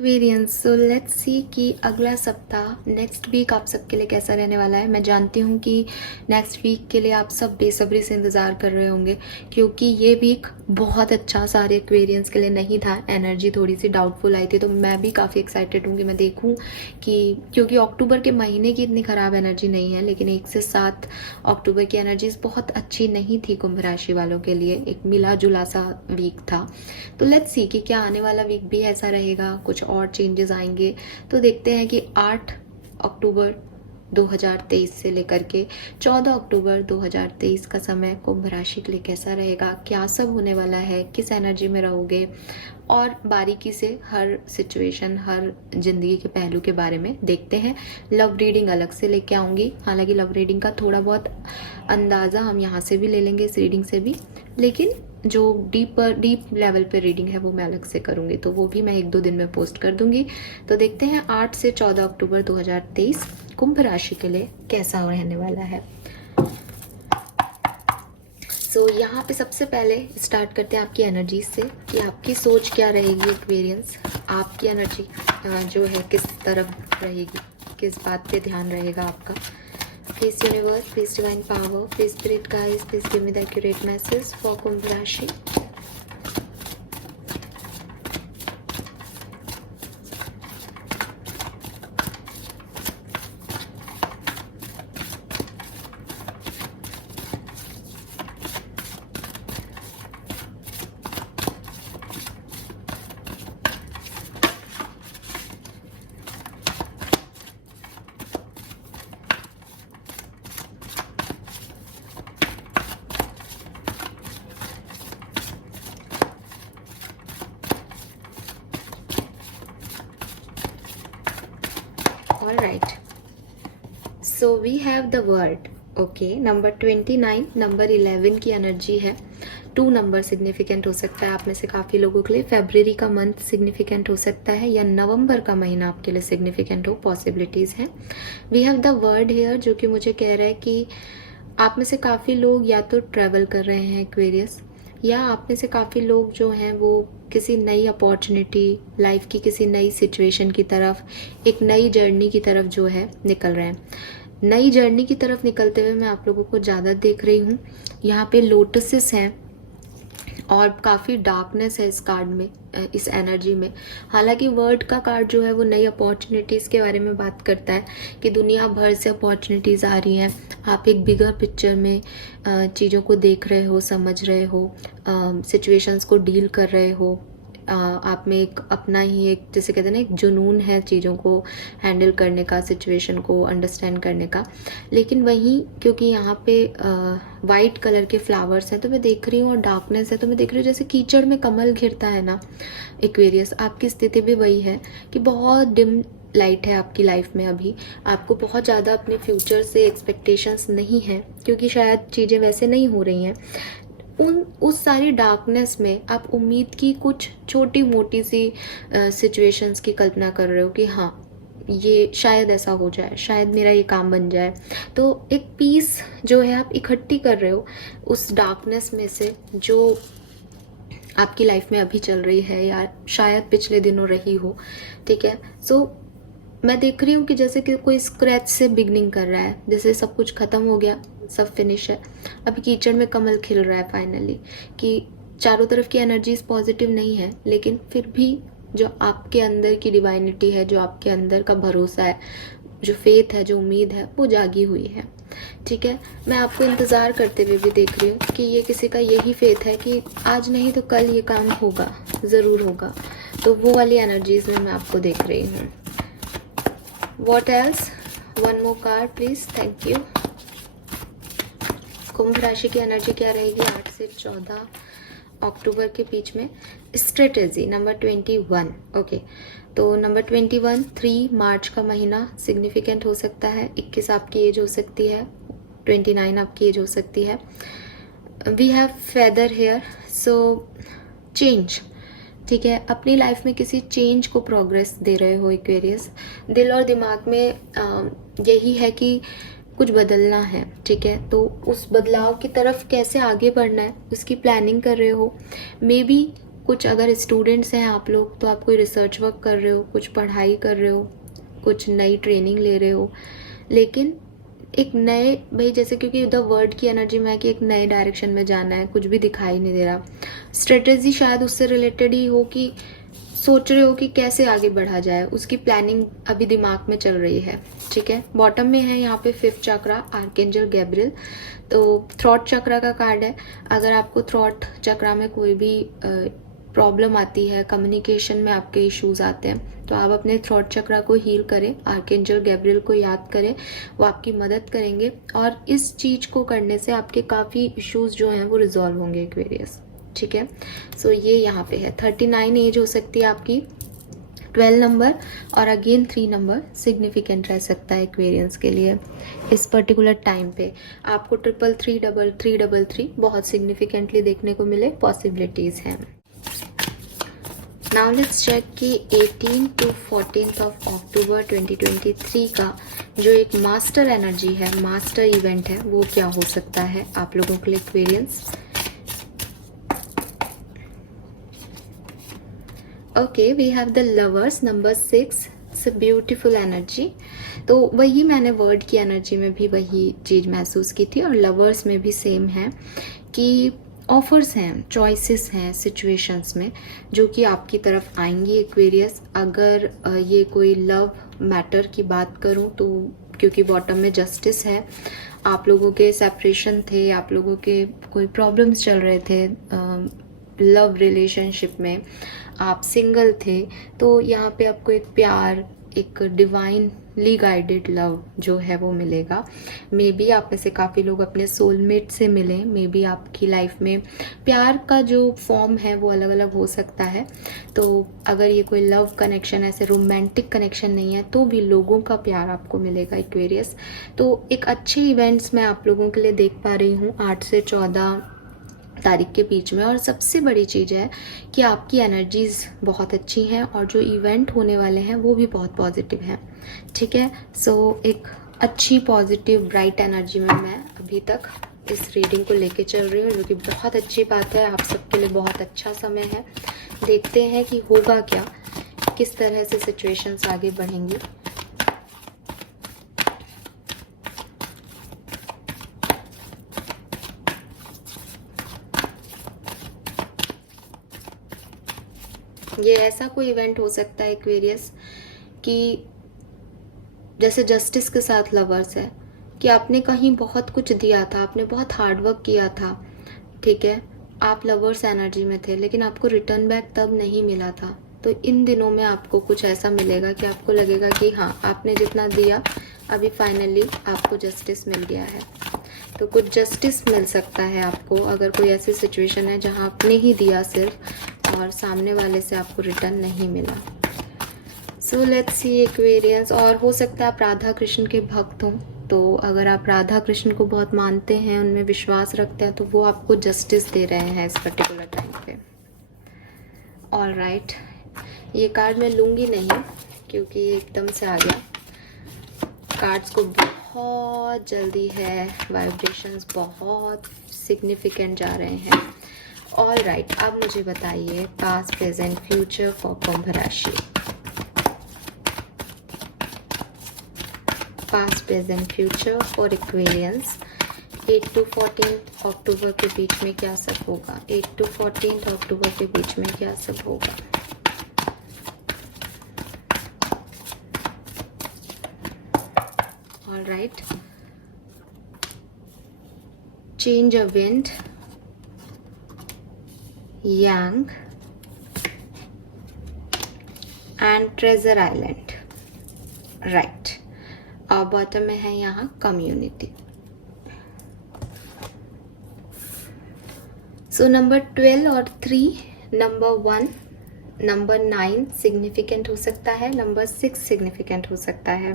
Aquarians so let's see कि अगला सप्ताह नेक्स्ट वीक आप सबके लिए कैसा रहने वाला है। मैं जानती हूँ कि नेक्स्ट वीक के लिए आप सब बेसब्री से इंतज़ार कर रहे होंगे क्योंकि ये वीक बहुत अच्छा सारे एक्वेरियंस के लिए नहीं था। एनर्जी थोड़ी सी डाउटफुल आई थी, तो मैं भी काफ़ी एक्साइटेड हूँ कि मैं देखूँ कि क्योंकि अक्टूबर के महीने की इतनी ख़राब एनर्जी नहीं है, लेकिन 1 से 7 अक्टूबर की एनर्जीज बहुत अच्छी नहीं थी कुंभ राशि वालों के लिए। एक मिला जुला सा वीक था। तो लेट्स सी कि क्या आने वाला वीक भी ऐसा रहेगा, कुछ और चेंजेस आएंगे। तो देखते हैं कि 8 अक्टूबर 2023 से लेकर के 14 अक्टूबर 2023 का समय कुंभ राशि के लिए कैसा रहेगा, क्या सब होने वाला है, किस एनर्जी में रहोगे, और बारीकी से हर सिचुएशन, हर जिंदगी के पहलू के बारे में देखते हैं। लव रीडिंग अलग से लेके आऊँगी, हालांकि लव रीडिंग का थोड़ा बहुत अंदाज़ा हम यहाँ से भी ले लेंगे, इस रीडिंग से भी, लेकिन जो डीप लेवल पे रीडिंग है वो मैं अलग से करूँगी, तो वो भी मैं 1-2 दिन में पोस्ट कर दूँगी। तो देखते हैं 8 से 14 अक्टूबर 2023 कुंभ राशि के लिए कैसा रहने वाला है। सो यहाँ पे सबसे पहले स्टार्ट करते हैं आपकी एनर्जी से कि आपकी सोच क्या रहेगी एक्वेरियंस। आपकी एनर्जी जो है किस तरफ रहेगी, किस बात पे ध्यान रहेगा आपका। Please universe, please divine power, please spirit guides, please give me the accurate message for Kumbh Rashi. All right, so we have the word okay, number 29, number 11 की एनर्जी है। 2 नंबर सिग्निफिकेंट हो सकता है आप में से काफ़ी लोगों के लिए। फरवरी का मंथ सिग्निफिकेंट हो सकता है या नवंबर का महीना आपके लिए सिग्निफिकेंट हो, पॉसिबिलिटीज़ हैं। We have the word here जो कि मुझे कह रहा है कि आप में से काफ़ी लोग या तो ट्रैवल कर रहे हैं एक्वेरियस, या आप में से काफ़ी लोग जो हैं वो किसी नई अपॉर्चुनिटी, लाइफ की किसी नई सिचुएशन की तरफ, एक नई जर्नी की तरफ जो है निकल रहे हैं। नई जर्नी की तरफ निकलते हुए मैं आप लोगों को ज़्यादा देख रही हूँ। यहाँ पे लोटसेस हैं और काफ़ी डार्कनेस है इस कार्ड में, इस एनर्जी में। हालांकि वर्ड का कार्ड जो है वो नई अपॉर्चुनिटीज़ के बारे में बात करता है कि दुनिया भर से अपॉर्चुनिटीज़ आ रही हैं। आप एक बिगर पिक्चर में चीज़ों को देख रहे हो, समझ रहे हो, सिचुएशंस को डील कर रहे हो। आप में एक अपना ही एक, जैसे कहते हैं ना, एक जुनून है चीज़ों को हैंडल करने का, सिचुएशन को अंडरस्टैंड करने का। लेकिन वहीं क्योंकि यहाँ पे वाइट कलर के फ्लावर्स हैं तो मैं देख रही हूँ, और डार्कनेस है तो मैं देख रही हूँ जैसे कीचड़ में कमल घिरता है ना एक्वेरियस, आपकी स्थिति भी वही है कि बहुत डिम लाइट है आपकी लाइफ में। अभी आपको बहुत ज़्यादा अपने फ्यूचर से एक्सपेक्टेशंस नहीं है क्योंकि शायद चीज़ें वैसे नहीं हो रही हैं। उस सारी डार्कनेस में आप उम्मीद की कुछ छोटी मोटी सी सिचुएशंस की कल्पना कर रहे हो कि हाँ ये शायद ऐसा हो जाए, शायद मेरा ये काम बन जाए। तो एक पीस जो है आप इकट्ठी कर रहे हो उस डार्कनेस में से जो आपकी लाइफ में अभी चल रही है या शायद पिछले दिनों रही हो। ठीक है, सो मैं देख रही हूँ कि जैसे कि कोई स्क्रैच से बिगनिंग कर रहा है, जैसे सब कुछ खत्म हो गया, सब फिनिश है, अभी कीचड़ में कमल खिल रहा है फाइनली। कि चारों तरफ की एनर्जीज पॉजिटिव नहीं है, लेकिन फिर भी जो आपके अंदर की डिवाइनिटी है, जो आपके अंदर का भरोसा है, जो फेथ है, जो उम्मीद है, वो जागी हुई है। ठीक है, मैं आपको इंतज़ार करते हुए भी देख रही हूँ कि ये किसी का यही फेथ है कि आज नहीं तो कल ये काम होगा, ज़रूर होगा। तो वो वाली एनर्जीज में मैं आपको देख रही हूँ। What else? One more card please. Thank you. कुंभ राशि की एनर्जी क्या रहेगी 8 से 14 अक्टूबर के बीच में। Strategy number 21। ओके, तो नंबर 21 3 मार्च का महीना सिग्निफिकेंट हो सकता है। 21 आपकी एज हो सकती है, 29 आपकी एज हो सकती है। We have feather hair, so change. ठीक है, अपनी लाइफ में किसी चेंज को प्रोग्रेस दे रहे हो एक्वेरियस। दिल और दिमाग में यही है कि कुछ बदलना है। ठीक है, तो उस बदलाव की तरफ कैसे आगे बढ़ना है उसकी प्लानिंग कर रहे हो। मे बी कुछ अगर स्टूडेंट्स हैं आप लोग तो आप कोई रिसर्च वर्क कर रहे हो, कुछ पढ़ाई कर रहे हो, कुछ नई ट्रेनिंग ले रहे हो, लेकिन एक नए भाई जैसे क्योंकि द वर्ड की एनर्जी में है कि एक नए डायरेक्शन में जाना है, कुछ भी दिखाई नहीं दे रहा। स्ट्रेटेजी शायद उससे रिलेटेड ही हो कि सोच रहे हो कि कैसे आगे बढ़ा जाए, उसकी प्लानिंग अभी दिमाग में चल रही है। ठीक है, बॉटम में है यहाँ पे 5th चक्रा, आर्कएंजल गैब्रियल। तो थ्रॉट चक्रा का कार्ड है। अगर आपको थ्रॉट चक्रा में कोई भी प्रॉब्लम आती है, कम्युनिकेशन में आपके इश्यूज आते हैं, तो आप अपने थ्रॉट चक्रा को हील करें, आर्कएंजल गैब्रियल को याद करें, वो आपकी मदद करेंगे और इस चीज़ को करने से आपके काफ़ी इश्यूज जो हैं वो रिजॉल्व होंगे एक्वेरियस। ठीक है, सो ये यहाँ पे है 39 एज हो सकती है आपकी, 12 नंबर और अगेन 3 नंबर सिग्निफिकेंट रह सकता है एक्वेरियंस के लिए इस पर्टिकुलर टाइम पे। आपको 333 बहुत सिग्निफिकेंटली देखने को मिले, पॉसिबिलिटीज़ हैं। नाउ लेट्स चेक कि 18 to 14 ऑफ अक्टूबर 2023 का जो एक मास्टर एनर्जी है, मास्टर इवेंट है, वो क्या हो सकता है आप लोगों के लिए Aquarians. Okay, we have the lovers number 6, it's a beautiful energy. तो वही मैंने वर्ड की एनर्जी में भी वही चीज़ महसूस की थी और लवर्स में भी सेम है कि ऑफर्स हैं, चॉइसेस हैं सिचुएशंस में जो कि आपकी तरफ आएंगी एक्वेरियस। अगर ये कोई लव मैटर की बात करूं तो क्योंकि बॉटम में जस्टिस है, आप लोगों के सेपरेशन थे, आप लोगों के कोई प्रॉब्लम्स चल रहे थे लव रिलेशनशिप में, आप सिंगल थे, तो यहाँ पे आपको एक प्यार, एक डिवाइनली गाइडेड लव जो है वो मिलेगा। मे बी आप में से काफ़ी लोग अपने सोलमेट से मिलें, मे बी आपकी लाइफ में प्यार का जो फॉर्म है वो अलग अलग हो सकता है। तो अगर ये कोई लव कनेक्शन, ऐसे रोमांटिक कनेक्शन नहीं है, तो भी लोगों का प्यार आपको मिलेगा एक्वेरियस। तो एक अच्छे इवेंट्स मैं आप लोगों के लिए देख पा रही हूँ 8 से 14 तारीख के बीच में। और सबसे बड़ी चीज़ है कि आपकी एनर्जीज़ बहुत अच्छी हैं और जो इवेंट होने वाले हैं वो भी बहुत पॉजिटिव हैं। ठीक है, सो एक अच्छी पॉजिटिव ब्राइट एनर्जी में मैं अभी तक इस रीडिंग को लेके चल रही हूँ, जो कि बहुत अच्छी बात है। आप सबके लिए बहुत अच्छा समय है। देखते हैं कि होगा क्या, किस तरह से सिचुएशंस आगे बढ़ेंगी। ये ऐसा कोई इवेंट हो सकता है एक्वेरियस कि जैसे जस्टिस के साथ लवर्स है कि आपने कहीं बहुत कुछ दिया था, आपने बहुत हार्ड वर्क किया था, ठीक है, आप लवर्स एनर्जी में थे, लेकिन आपको रिटर्न बैक तब नहीं मिला था। तो इन दिनों में आपको कुछ ऐसा मिलेगा कि आपको लगेगा कि हाँ, आपने जितना दिया अभी फाइनली आपको जस्टिस मिल गया है। तो कुछ जस्टिस मिल सकता है आपको अगर कोई ऐसी सिचुएशन है जहाँ आपने ही दिया सिर्फ और सामने वाले से आपको रिटर्न नहीं मिला। So let's see Aquarians. और हो सकता है आप राधा कृष्ण के भक्त हों, तो अगर आप राधा कृष्ण को बहुत मानते हैं, उनमें विश्वास रखते हैं, तो वो आपको जस्टिस दे रहे हैं इस पर्टिकुलर टाइम पे। ऑल राइट, ये कार्ड मैं लूँगी नहीं क्योंकि एकदम से आ गया। कार्ड्स को बहुत जल्दी है, वाइब्रेशंस बहुत सिग्निफिकेंट जा रहे हैं। ऑल राइट, अब मुझे बताइए past present future for Kumbh राशि। Past present future for Aquarians 8 to 14 अक्टूबर के बीच में क्या सब होगा। 8 to 14 अक्टूबर के बीच में क्या सब होगा। All right, change a wind, Yang and treasure island. Right, और बॉटम में है यहाँ कम्युनिटी। सो नंबर 12 और 3, नंबर 1, नंबर 9 सिग्निफिकेंट हो सकता है, नंबर 6 सिग्निफिकेंट हो सकता है।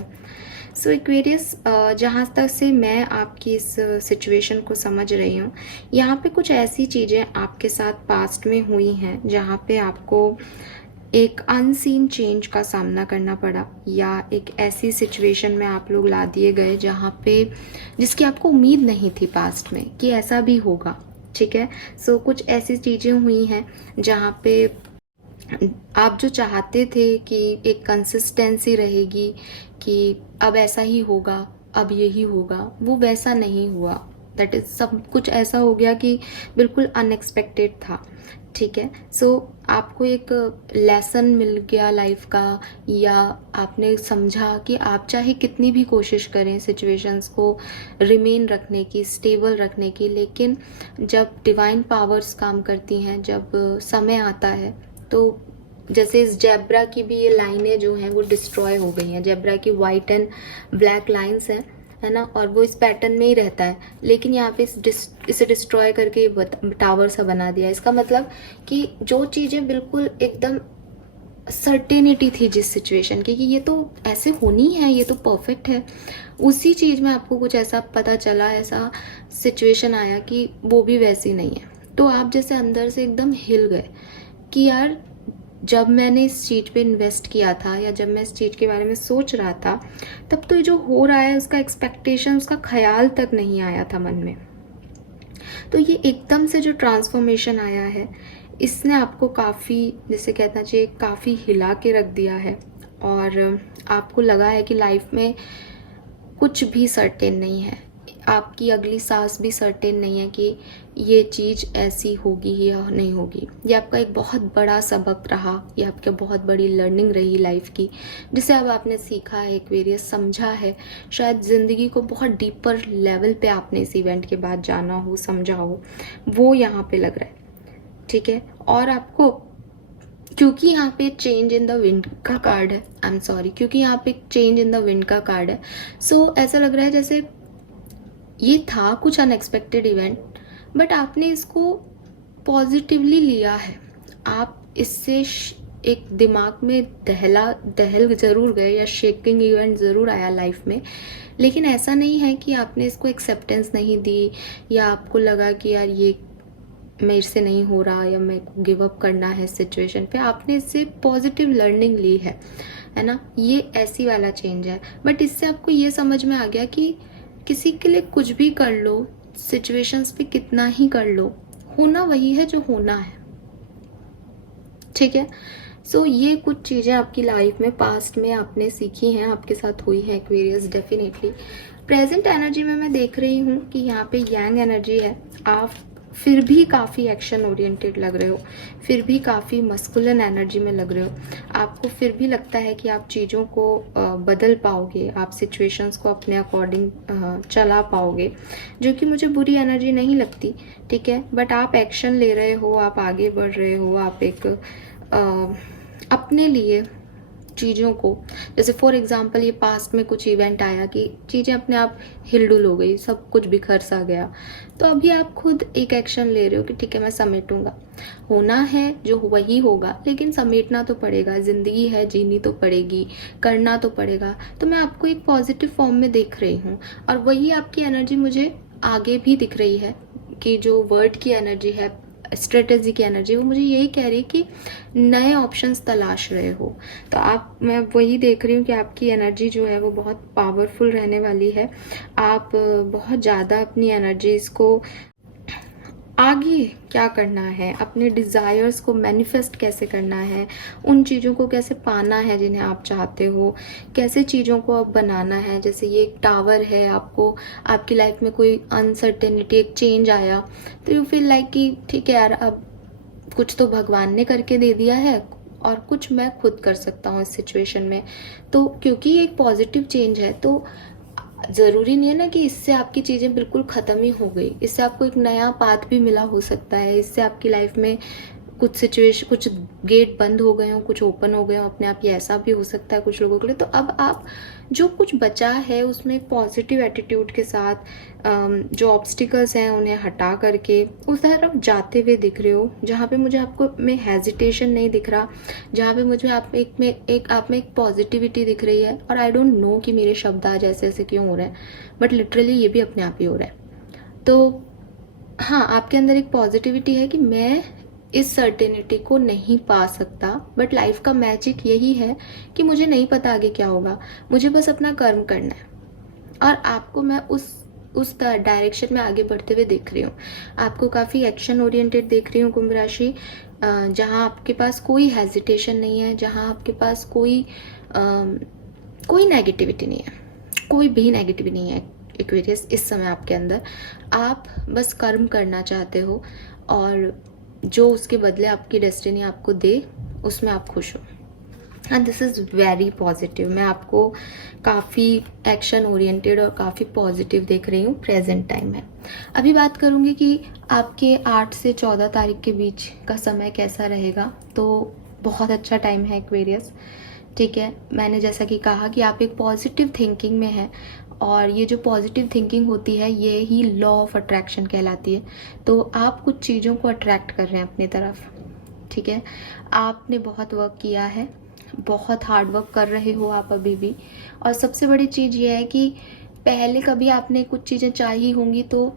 सो एक्वेरियस, जहाँ तक से मैं आपकी इस सिचुएशन को समझ रही हूँ, यहाँ पे कुछ ऐसी चीज़ें आपके साथ पास्ट में हुई हैं जहाँ पे आपको एक अनसीन चेंज का सामना करना पड़ा, या एक ऐसी सिचुएशन में आप लोग ला दिए गए जहाँ पे जिसकी आपको उम्मीद नहीं थी पास्ट में कि ऐसा भी होगा। ठीक है। सो कुछ ऐसी चीज़ें हुई हैं जहाँ पे आप जो चाहते थे कि एक कंसिस्टेंसी रहेगी कि अब ऐसा ही होगा, अब यही होगा, वो वैसा नहीं हुआ। दैट इज सब कुछ ऐसा हो गया कि बिल्कुल अनएक्सपेक्टेड था। ठीक है। सो आपको एक लेसन मिल गया लाइफ का, या आपने समझा कि आप चाहे कितनी भी कोशिश करें सिचुएशंस को रिमेन रखने की, स्टेबल रखने की, लेकिन जब डिवाइन पावर्स काम करती हैं, जब समय आता है, तो जैसे इस जेब्रा की भी ये लाइनें जो हैं वो डिस्ट्रॉय हो गई हैं। जेब्रा की वाइट एंड ब्लैक लाइंस हैं, है ना, और वो इस पैटर्न में ही रहता है, लेकिन यहाँ पे इसे डिस्ट्रॉय करके टावर सा बना दिया। इसका मतलब कि जो चीज़ें बिल्कुल एकदम सर्टेनिटी थी जिस सिचुएशन की कि ये तो ऐसे होनी है, ये तो परफेक्ट है, उसी चीज़ में आपको कुछ ऐसा पता चला, ऐसा सिचुएशन आया कि वो भी वैसी नहीं है। तो आप जैसे अंदर से एकदम हिल गए कि यार, जब मैंने इस चीज़ पे इन्वेस्ट किया था, या जब मैं इस चीज़ के बारे में सोच रहा था, तब तो ये जो हो रहा है उसका एक्सपेक्टेशन, उसका ख्याल तक नहीं आया था मन में। तो ये एकदम से जो ट्रांसफॉर्मेशन आया है, इसने आपको काफ़ी, जैसे कहना चाहिए, काफ़ी हिला के रख दिया है। और आपको लगा है कि लाइफ में कुछ भी सर्टेन नहीं है, आपकी अगली सांस भी सर्टेन नहीं है कि ये चीज़ ऐसी होगी या नहीं होगी। ये आपका एक बहुत बड़ा सबक रहा, ये आपकी बहुत बड़ी लर्निंग रही लाइफ की, जिसे अब आपने सीखा है, एक्वेरियस समझा है। शायद ज़िंदगी को बहुत डीपर लेवल पे आपने इस इवेंट के बाद जाना हो, समझा हो, वो यहाँ पे लग रहा है। ठीक है। और आपको, क्योंकि यहाँ पे चेंज इन द विंड का कार्ड है, आई एम सॉरी, क्योंकि यहाँ पे चेंज इन द विंड का कार्ड है, सो ऐसा लग रहा है जैसे ये था कुछ अनएक्सपेक्टेड इवेंट, बट आपने इसको पॉजिटिवली लिया है। आप इससे एक दिमाग में दहल ज़रूर गए, या शेकिंग इवेंट ज़रूर आया लाइफ में, लेकिन ऐसा नहीं है कि आपने इसको एक्सेप्टेंस नहीं दी, या आपको लगा कि यार ये मेरे से नहीं हो रहा, या मेरे को गिव अप करना है सिचुएशन पे। आपने इससे पॉजिटिव लर्निंग ली है ना। ये ऐसी वाला चेंज है, बट इससे आपको ये समझ में आ गया कि किसी के लिए कुछ भी कर लो, सिचुएशंस पे कितना ही कर लो, होना वही है जो होना है। ठीक है। सो ये कुछ चीज़ें आपकी लाइफ में पास्ट में आपने सीखी हैं, आपके साथ हुई है एक्वेरियस। डेफिनेटली प्रेजेंट एनर्जी में मैं देख रही हूँ कि यहाँ पे यांग एनर्जी है। आप फिर भी काफ़ी एक्शन ओरिएंटेड लग रहे हो, फिर भी काफ़ी मस्कुलिन एनर्जी में लग रहे हो। आपको फिर भी लगता है कि आप चीज़ों को बदल पाओगे, आप सिचुएशंस को अपने अकॉर्डिंग चला पाओगे, जो कि मुझे बुरी एनर्जी नहीं लगती। ठीक है। बट आप एक्शन ले रहे हो, आप आगे बढ़ रहे हो, आप एक अपने लिए चीज़ों को, जैसे फॉर एग्जांपल ये पास्ट में कुछ इवेंट आया कि चीज़ें अपने आप हिलडुल हो गई, सब कुछ बिखर सा गया, तो अभी आप खुद एक एक्शन ले रहे हो कि ठीक है, मैं समेटूंगा, होना है जो वही होगा, लेकिन समेटना तो पड़ेगा, ज़िंदगी है, जीनी तो पड़ेगी, करना तो पड़ेगा। तो मैं आपको एक पॉजिटिव फॉर्म में देख रही हूँ, और वही आपकी एनर्जी मुझे आगे भी दिख रही है कि जो वर्ड की एनर्जी है, स्ट्रेटेजी की एनर्जी, वो मुझे यही कह रही है कि नए ऑप्शंस तलाश रहे हो। तो आप, मैं वही देख रही हूँ कि आपकी एनर्जी जो है वो बहुत पावरफुल रहने वाली है। आप बहुत ज़्यादा अपनी एनर्जीज़ को आगे क्या करना है, अपने डिज़ायर्स को मैनिफेस्ट कैसे करना है, उन चीज़ों को कैसे पाना है जिन्हें आप चाहते हो, कैसे चीज़ों को अब बनाना है। जैसे ये एक टावर है, आपको आपकी लाइफ में कोई अनसर्टेनिटी, एक चेंज आया, तो यू फील लाइक कि ठीक है यार, अब कुछ तो भगवान ने करके दे दिया है, और कुछ मैं खुद कर सकता हूँ इस सिचुएशन में। तो क्योंकि ये एक पॉजिटिव चेंज है, तो ज़रूरी नहीं है ना कि इससे आपकी चीज़ें बिल्कुल ख़त्म ही हो गई। इससे आपको एक नया पाथ भी मिला हो सकता है। इससे आपकी लाइफ में कुछ सिचुएशन, कुछ गेट बंद हो गए हों, कुछ ओपन हो गए हों अपने आप, ये ऐसा भी हो सकता है कुछ लोगों के लिए। तो अब आप जो कुछ बचा है उसमें एक पॉजिटिव एटीट्यूड के साथ जो ऑब्स्टिकल्स हैं उन्हें हटा करके उस तरफ जाते हुए दिख रहे हो, जहाँ पे मुझे आपको में हेजिटेशन नहीं दिख रहा, जहाँ पे मुझे आप में एक पॉजिटिविटी दिख रही है। और आई डोंट नो कि मेरे शब्द आज ऐसे ऐसे क्यों हो रहे हैं, बट लिटरली ये भी अपने आप ही हो रहा है। तो हाँ, आपके अंदर एक पॉजिटिविटी है कि मैं इस सर्टेनिटी को नहीं पा सकता, बट लाइफ का मैजिक यही है कि मुझे नहीं पता आगे क्या होगा, मुझे बस अपना कर्म करना है। और आपको मैं उस उस डायरेक्शन में आगे बढ़ते हुए देख रही हूँ। आपको काफ़ी एक्शन ओरिएंटेड देख रही हूँ कुंभ राशि, जहाँ आपके पास कोई हेजिटेशन नहीं है, जहाँ आपके पास कोई नेगेटिविटी नहीं है, कोई भी नेगेटिविटी नहीं है एक्वेरियस इस समय आपके अंदर। आप बस कर्म करना चाहते हो और जो उसके बदले आपकी डेस्टिनी आपको दे उसमें आप खुश हो। And this is very positive. मैं आपको काफ़ी एक्शन ओरिएंटेड और काफ़ी पॉजिटिव देख रही हूँ प्रेजेंट टाइम में। अभी बात करूँगी कि आपके 8 से 14 तारीख के बीच का समय कैसा रहेगा। तो बहुत अच्छा टाइम है एक्वेरियस, ठीक है। मैंने जैसा कि कहा कि आप एक पॉजिटिव थिंकिंग में हैं और ये जो पॉजिटिव थिंकिंग होती है ये ही लॉ ऑफ अट्रैक्शन कहलाती है। तो आप कुछ चीज़ों को अट्रैक्ट कर रहे हैं अपनी तरफ, ठीक है। आपने बहुत वर्क किया है, बहुत हार्ड वर्क कर रहे हो आप अभी भी। और सबसे बड़ी चीज़ ये है कि पहले कभी आपने कुछ चीज़ें चाही होंगी तो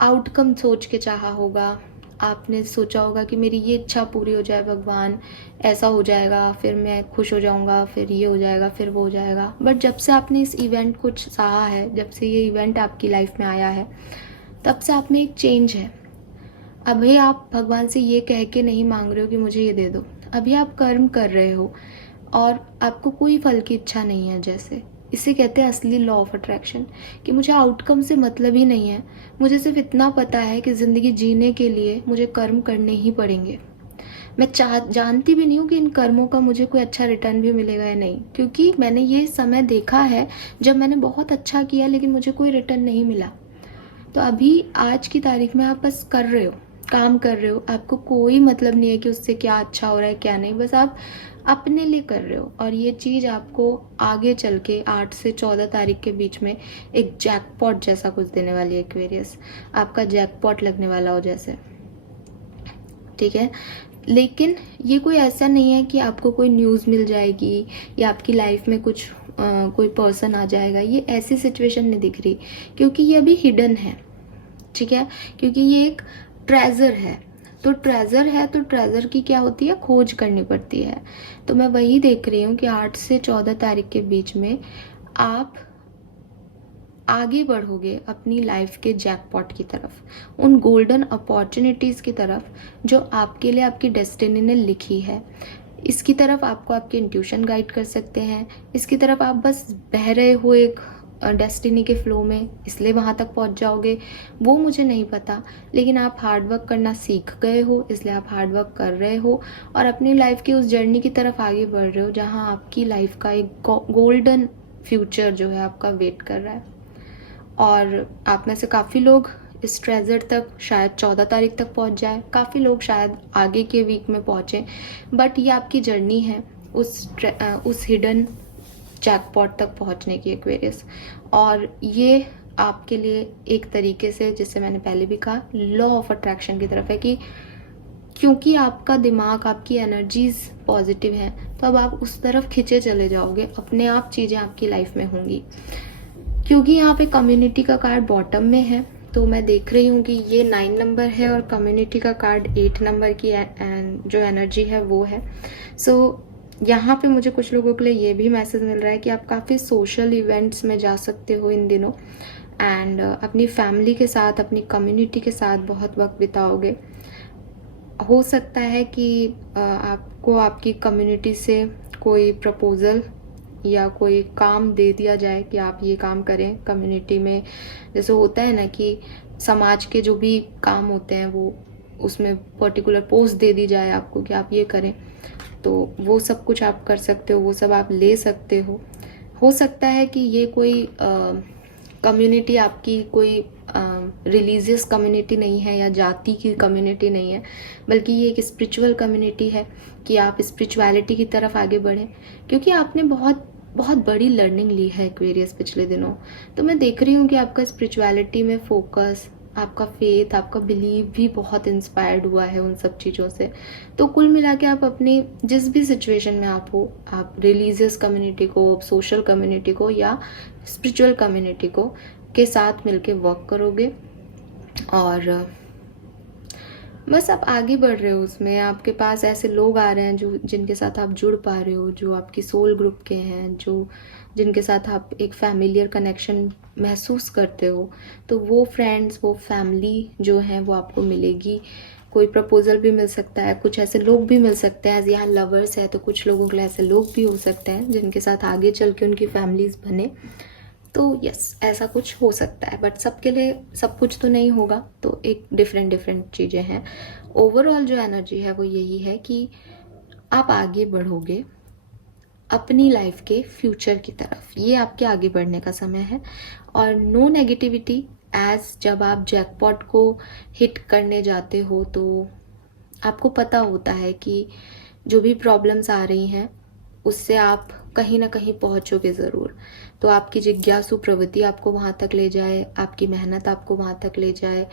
आउटकम सोच के चाहा होगा। आपने सोचा होगा कि मेरी ये इच्छा पूरी हो जाए भगवान, ऐसा हो जाएगा, फिर मैं खुश हो जाऊंगा, फिर ये हो जाएगा, फिर वो हो जाएगा। बट जब से आपने इस इवेंट को चाहा है, जब से ये इवेंट आपकी लाइफ में आया है, तब से आप में एक चेंज है। अभी आप भगवान से ये कह के नहीं मांग रहे हो कि मुझे ये दे दो। अभी आप कर्म कर रहे हो और आपको कोई फल की इच्छा नहीं है। जैसे इसे कहते हैं असली लॉ ऑफ अट्रैक्शन, कि मुझे आउटकम से मतलब ही नहीं है। मुझे सिर्फ इतना पता है कि ज़िंदगी जीने के लिए मुझे कर्म करने ही पड़ेंगे। मैं जानती भी नहीं हूँ कि इन कर्मों का मुझे कोई अच्छा रिटर्न भी मिलेगा या नहीं, क्योंकि मैंने ये समय देखा है जब मैंने बहुत अच्छा किया लेकिन मुझे कोई रिटर्न नहीं मिला। तो अभी आज की तारीख में आप बस कर रहे हो, काम कर रहे हो, आपको कोई मतलब नहीं है कि उससे क्या अच्छा हो रहा है क्या नहीं, बस आप अपने लिए कर रहे हो। और ये चीज़ आपको आगे चल के 8 से 14 तारीख के बीच में एक जैकपॉट जैसा कुछ देने वाली है एक्वेरियस। आपका जैकपॉट लगने वाला हो जैसे, ठीक है। लेकिन ये कोई ऐसा नहीं है कि आपको कोई न्यूज़ मिल जाएगी या आपकी लाइफ में कुछ कोई पर्सन आ जाएगा। ये ऐसी सिचुएशन नहीं दिख रही, क्योंकि ये अभी हिडन है, ठीक है। क्योंकि ये एक ट्रेजर है, तो ट्रेजर है तो ट्रेजर की क्या होती है, खोज करनी पड़ती है। तो मैं वही देख रही हूँ कि 8 से 14 तारीख के बीच में आप आगे बढ़ोगे अपनी लाइफ के जैकपॉट की तरफ, उन गोल्डन अपॉर्चुनिटीज़ की तरफ जो आपके लिए आपकी डेस्टिनी ने लिखी है। इसकी तरफ आपको आपके इंट्यूशन गाइड कर सकते हैं। इसकी तरफ आप बस बह रहे हो एक डेस्टिनी के फ्लो में, इसलिए वहाँ तक पहुँच जाओगे वो मुझे नहीं पता। लेकिन आप हार्ड वर्क करना सीख गए हो, इसलिए आप हार्ड वर्क कर रहे हो और अपनी लाइफ की उस जर्नी की तरफ आगे बढ़ रहे हो जहाँ आपकी लाइफ का एक गोल्डन फ्यूचर जो है आपका वेट कर रहा है। और आप में से काफ़ी लोग इस ट्रेजर तक शायद 14 तारीख तक पहुंच जाए, काफ़ी लोग शायद आगे के वीक में पहुंचे। बट ये आपकी जर्नी है उस हिडन जैकपॉट तक पहुंचने की एक्वेरियस। और ये आपके लिए एक तरीके से, जिससे मैंने पहले भी कहा, लॉ ऑफ अट्रैक्शन की तरफ है कि क्योंकि आपका दिमाग, आपकी एनर्जीज पॉजिटिव हैं, तो अब आप उस तरफ खिंचे चले जाओगे, अपने आप चीज़ें आपकी लाइफ में होंगी। क्योंकि यहाँ पे कम्युनिटी का कार्ड बॉटम में है, तो मैं देख रही हूँ कि ये 9 नंबर है और कम्युनिटी का कार्ड 8 नंबर की जो एनर्जी है वो है। सो यहाँ पे मुझे कुछ लोगों के लिए ये भी मैसेज मिल रहा है कि आप काफ़ी सोशल इवेंट्स में जा सकते हो इन दिनों एंड अपनी फैमिली के साथ, अपनी कम्युनिटी के साथ बहुत वक्त बिताओगे। हो सकता है कि आपको आपकी कम्युनिटी से कोई प्रपोज़ल या कोई काम दे दिया जाए कि आप ये काम करें कम्युनिटी में। जैसे होता है ना कि समाज के जो भी काम होते हैं वो उसमें पर्टिकुलर पोस्ट दे दी जाए आपको कि आप ये करें, तो वो सब कुछ आप कर सकते हो, वो सब आप ले सकते हो। हो सकता है कि ये कोई कम्युनिटी आपकी कोई रिलीजियस कम्युनिटी नहीं है या जाति की कम्युनिटी नहीं है, बल्कि ये एक स्पिरिचुअल कम्युनिटी है कि आप स्पिरिचुअलिटी की तरफ आगे बढ़ें। क्योंकि आपने बहुत बहुत बड़ी लर्निंग ली है एक्वेरियस पिछले दिनों। तो मैं देख रही हूँ कि आपका स्पिरिचुअलिटी में फोकस, आपका फेथ, आपका बिलीव भी बहुत इंस्पायर्ड हुआ है उन सब चीज़ों से। तो कुल मिला के आप अपनी जिस भी सिचुएशन में आप हो, आप रिलीजियस कम्युनिटी को, सोशल कम्युनिटी को या स्पिरिचुअल कम्युनिटी को के साथ मिलके वर्क करोगे और बस आप आगे बढ़ रहे हो उसमें, आपके पास ऐसे लोग आ रहे हैं जो जिनके साथ आप जुड़ पा रहे हो, जो आपकी सोल ग्रुप के हैं, जो जिनके साथ आप एक फैमिलियर कनेक्शन महसूस करते हो। तो वो फ्रेंड्स, वो फैमिली जो है वो आपको मिलेगी। कोई प्रपोजल भी मिल सकता है, कुछ ऐसे लोग भी मिल सकते हैं, यहाँ लवर्स है तो कुछ लोगों के लिए ऐसे लोग भी हो सकते हैं जिनके साथ आगे चल के उनकी फैमिलीज बने। तो यस, ऐसा कुछ हो सकता है, बट सबके लिए सब कुछ तो नहीं होगा, तो एक डिफरेंट डिफरेंट चीज़ें हैं। ओवरऑल जो एनर्जी है वो यही है कि आप आगे बढ़ोगे अपनी लाइफ के फ्यूचर की तरफ, ये आपके आगे बढ़ने का समय है। और नो नेगेटिविटी, एज जब आप जैकपॉट को हिट करने जाते हो तो आपको पता होता है कि जो भी प्रॉब्लम्स आ रही हैं उससे आप कहीं ना कहीं पहुंचोगे ज़रूर। तो आपकी जिज्ञासु प्रवृत्ति आपको वहाँ तक ले जाए, आपकी मेहनत आपको वहाँ तक ले जाए,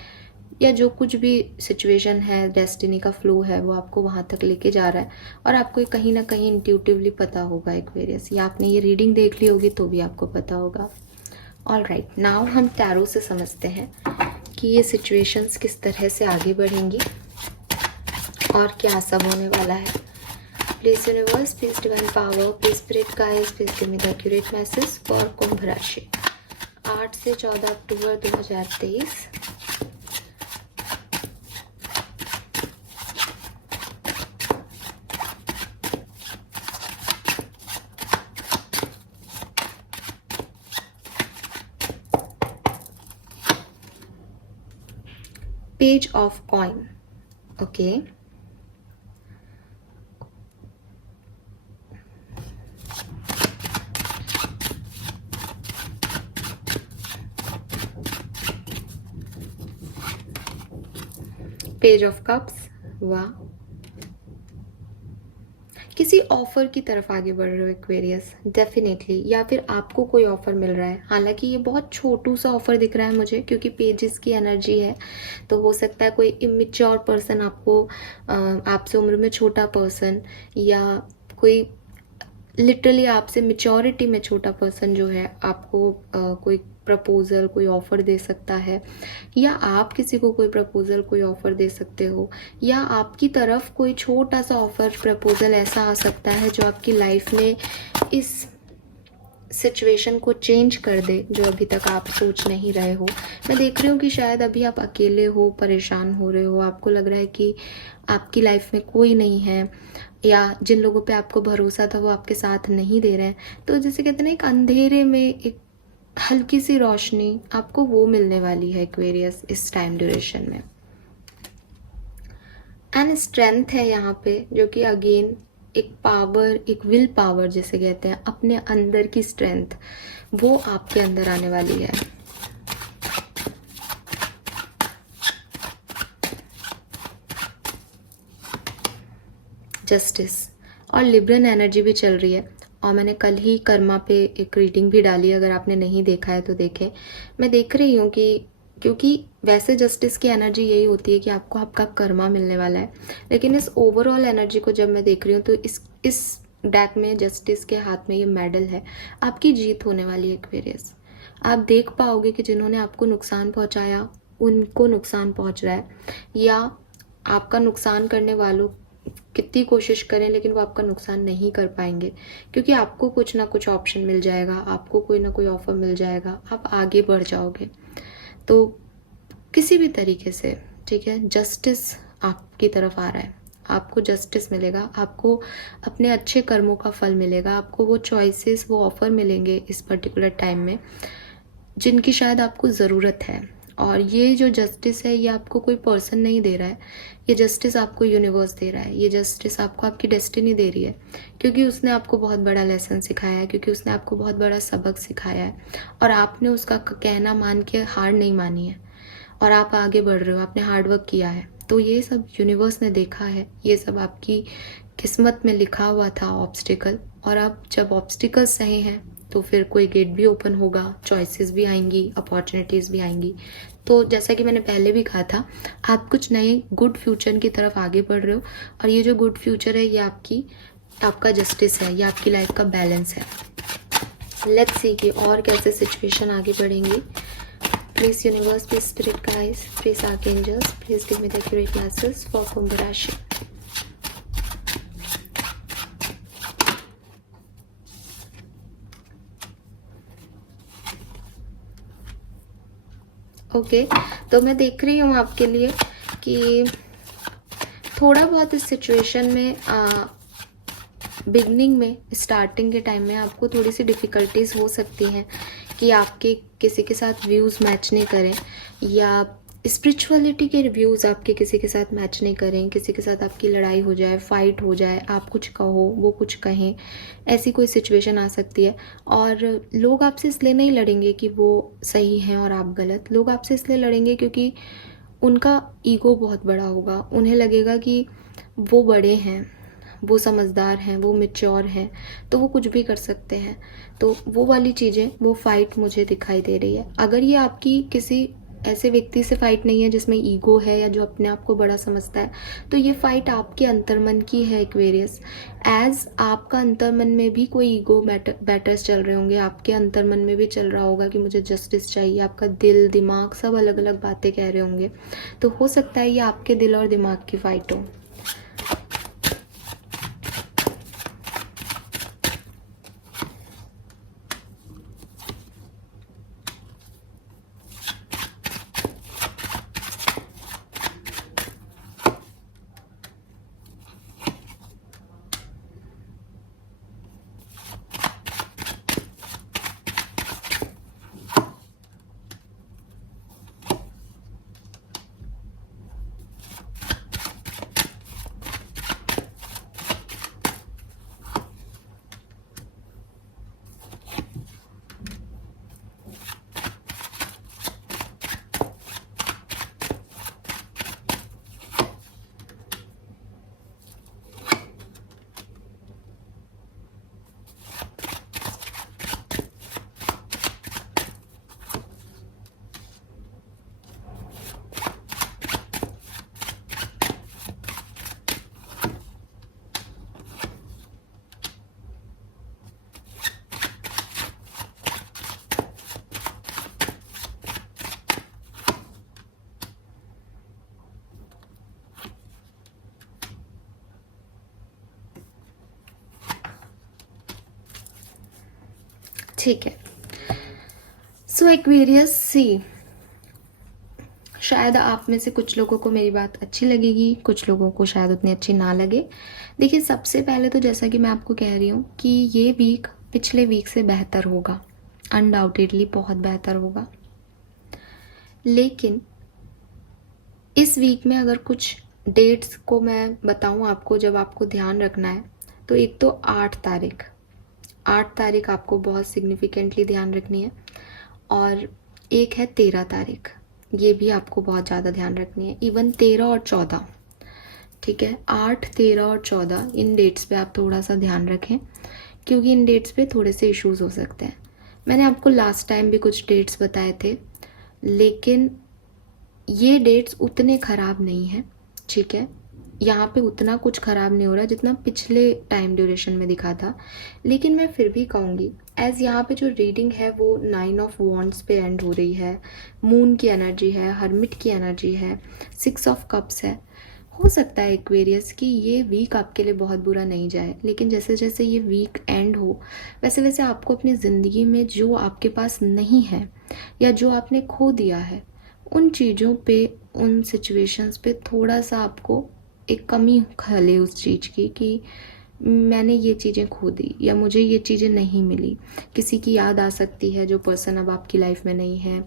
या जो कुछ भी सिचुएशन है, डेस्टिनी का फ्लो है, वो आपको वहाँ तक लेके जा रहा है। और आपको कहीं ना कहीं इंट्यूटिवली पता होगा एक्वेरियस, या आपने ये रीडिंग देख ली होगी तो भी आपको पता होगा। ऑल राइट, नाउ हम टैरो से समझते हैं कि ये सिचुएशंस किस तरह से आगे बढ़ेंगी और क्या सब होने वाला है। Please universe, please divine power, please spirit guides, please give me the accurate message for Kumbh राशि 8 से 14 October 2023। Page of coin, okay. Page of cups, वाह। किसी ऑफर की तरफ आगे बढ़ रहे हो एक्वेरियस, डेफिनेटली, या फिर आपको कोई ऑफर मिल रहा है। हालांकि ये बहुत छोटू सा ऑफर दिख रहा है मुझे, क्योंकि पेजेस की एनर्जी है, तो हो सकता है कोई इमेच्योर पर्सन आपको, आपसे उम्र में छोटा पर्सन, या कोई लिटरली आपसे मेच्योरिटी में छोटा पर्सन जो है आपको कोई प्रपोजल, कोई ऑफ़र दे सकता है, या आप किसी को कोई प्रपोजल, कोई ऑफ़र दे सकते हो, या आपकी तरफ कोई छोटा सा ऑफ़र, प्रपोजल ऐसा आ सकता है जो आपकी लाइफ में इस सिचुएशन को चेंज कर दे जो अभी तक आप सोच नहीं रहे हो। मैं देख रही हूँ कि शायद अभी आप अकेले हो, परेशान हो रहे हो, आपको लग रहा है कि आपकी लाइफ में कोई नहीं है, या जिन लोगों पे आपको भरोसा था वो आपके साथ नहीं दे रहे हैं। तो जैसे कहते हैं ना, एक अंधेरे में एक हल्की सी रोशनी, आपको वो मिलने वाली है एक्वेरियस इस टाइम ड्यूरेशन में। एंड स्ट्रेंथ है यहाँ पे, जो कि अगेन एक पावर, एक विल पावर जिसे कहते हैं, अपने अंदर की स्ट्रेंथ, वो आपके अंदर आने वाली है। जस्टिस और लिबरल एनर्जी भी चल रही है। और मैंने कल ही कर्मा पे एक रीडिंग भी डाली, अगर आपने नहीं देखा है तो देखें। मैं देख रही हूँ कि क्योंकि वैसे जस्टिस की एनर्जी यही होती है कि आपको आपका कर्मा मिलने वाला है, लेकिन इस ओवरऑल एनर्जी को जब मैं देख रही हूँ तो इस डेक में जस्टिस के हाथ में ये मेडल है, आपकी जीत होने वाली है एक्वेरियस। आप देख पाओगे कि जिन्होंने आपको नुकसान पहुँचाया उनको नुकसान पहुँच रहा है, या आपका नुकसान करने वालों कितनी कोशिश करें लेकिन वो आपका नुकसान नहीं कर पाएंगे, क्योंकि आपको कुछ ना कुछ ऑप्शन मिल जाएगा, आपको कोई ना कोई ऑफर मिल जाएगा, आप आगे बढ़ जाओगे। तो किसी भी तरीके से, ठीक है, जस्टिस आपकी तरफ आ रहा है, आपको जस्टिस मिलेगा, आपको अपने अच्छे कर्मों का फल मिलेगा, आपको वो चॉइसेस, वो ऑफर मिलेंगे इस पर्टिकुलर टाइम में जिनकी शायद आपको ज़रूरत है। और ये जो जस्टिस है ये आपको कोई पर्सन नहीं दे रहा है, ये जस्टिस आपको यूनिवर्स दे रहा है, ये जस्टिस आपको आपकी डेस्टिनी दे रही है, क्योंकि उसने आपको बहुत बड़ा लेसन सिखाया है, क्योंकि उसने आपको बहुत बड़ा सबक सिखाया है, और आपने उसका कहना मान के हार नहीं मानी है, और आप आगे बढ़ रहे हो, आपने हार्डवर्क किया है। तो ये सब यूनिवर्स ने देखा है, ये सब आपकी किस्मत में लिखा हुआ था ऑब्स्टिकल, और आप जब ऑब्स्टिकल्स सही हैं तो फिर कोई गेट भी ओपन होगा, चॉइसेस भी आएंगी, अपॉर्चुनिटीज़ भी आएंगी। तो जैसा कि मैंने पहले भी कहा था, आप कुछ नए गुड फ्यूचर की तरफ आगे बढ़ रहे हो, और ये जो गुड फ्यूचर है ये आपका जस्टिस है, ये आपकी लाइफ का बैलेंस है। लेट्स सी कि और कैसे सिचुएशन आगे बढ़ेंगी। Please universe, please spirit guides, please archangels, please give me the accurate messages for Kumbh Rashi. Okay तो मैं देख रही हूँ आपके लिए कि थोड़ा बहुत इस सिचुएशन में बिगनिंग में, स्टार्टिंग के टाइम में आपको थोड़ी सी डिफ़िकल्टीज हो सकती हैं कि आपके किसी के साथ व्यूज़ मैच नहीं करें, या स्पिरिचुअलिटी के व्यूज़ आपके किसी के साथ मैच नहीं करें, किसी के साथ आपकी लड़ाई हो जाए, फाइट हो जाए, आप कुछ कहो वो कुछ कहें, ऐसी कोई सिचुएशन आ सकती है। और लोग आपसे इसलिए नहीं लड़ेंगे कि वो सही हैं और आप गलत, लोग आपसे इसलिए लड़ेंगे क्योंकि उनका ईगो बहुत बड़ा होगा। उन्हें लगेगा कि वो बड़े हैं, वो समझदार हैं, वो मैच्योर हैं, तो वो कुछ भी कर सकते हैं। तो वो वाली चीज़ें, वो फाइट मुझे दिखाई दे रही है। अगर ये आपकी किसी ऐसे व्यक्ति से फाइट नहीं है जिसमें ईगो है या जो अपने आप को बड़ा समझता है, तो ये फाइट आपके अंतर्मन की है एक्वेरियस। एज आपका अंतर्मन में भी कोई ईगो बैटर्स चल रहे होंगे, आपके अंतर्मन में भी चल रहा होगा कि मुझे जस्टिस चाहिए, आपका दिल दिमाग सब अलग अलग बातें कह रहे होंगे। तो हो सकता है ये आपके दिल और दिमाग की फाइट हो। ठीक है, सो एक्वेरियस सी, शायद आप में से कुछ लोगों को मेरी बात अच्छी लगेगी, कुछ लोगों को शायद उतनी अच्छी ना लगे। देखिए, सबसे पहले तो जैसा कि मैं आपको कह रही हूँ कि ये वीक पिछले वीक से बेहतर होगा, अनडाउटेडली बहुत बेहतर होगा। लेकिन इस वीक में अगर कुछ डेट्स को मैं बताऊँ आपको, जब आपको ध्यान रखना है, तो एक तो 8 तारीख आपको बहुत सिग्निफिकेंटली ध्यान रखनी है, और एक है 13 तारीख, ये भी आपको बहुत ज़्यादा ध्यान रखनी है। इवन 13 और 14, ठीक है, 8, 13 और 14 इन डेट्स पे आप थोड़ा सा ध्यान रखें, क्योंकि इन डेट्स पे थोड़े से इश्यूज हो सकते हैं। मैंने आपको लास्ट टाइम भी कुछ डेट्स बताए थे, लेकिन ये डेट्स उतने ख़राब नहीं हैं, ठीक है, यहाँ पे उतना कुछ ख़राब नहीं हो रहा जितना पिछले टाइम ड्यूरेशन में दिखा था। लेकिन मैं फिर भी कहूँगी, एज यहाँ पे जो रीडिंग है वो 9 ऑफ वॉन्ड्स पे एंड हो रही है, मून की एनर्जी है, हर्मिट की एनर्जी है, 6 ऑफ कप्स है। हो सकता है एक्वेरियस कि ये वीक आपके लिए बहुत बुरा नहीं जाए, लेकिन जैसे जैसे ये वीक एंड हो, वैसे वैसे आपको अपनी ज़िंदगी में जो आपके पास नहीं है या जो आपने खो दिया है, उन चीज़ों पे, उन सिचुएशंस पे थोड़ा सा आपको एक कमी खले उस चीज़ की कि मैंने ये चीज़ें खो दी या मुझे ये चीज़ें नहीं मिली। किसी की याद आ सकती है जो पर्सन अब आपकी लाइफ में नहीं है,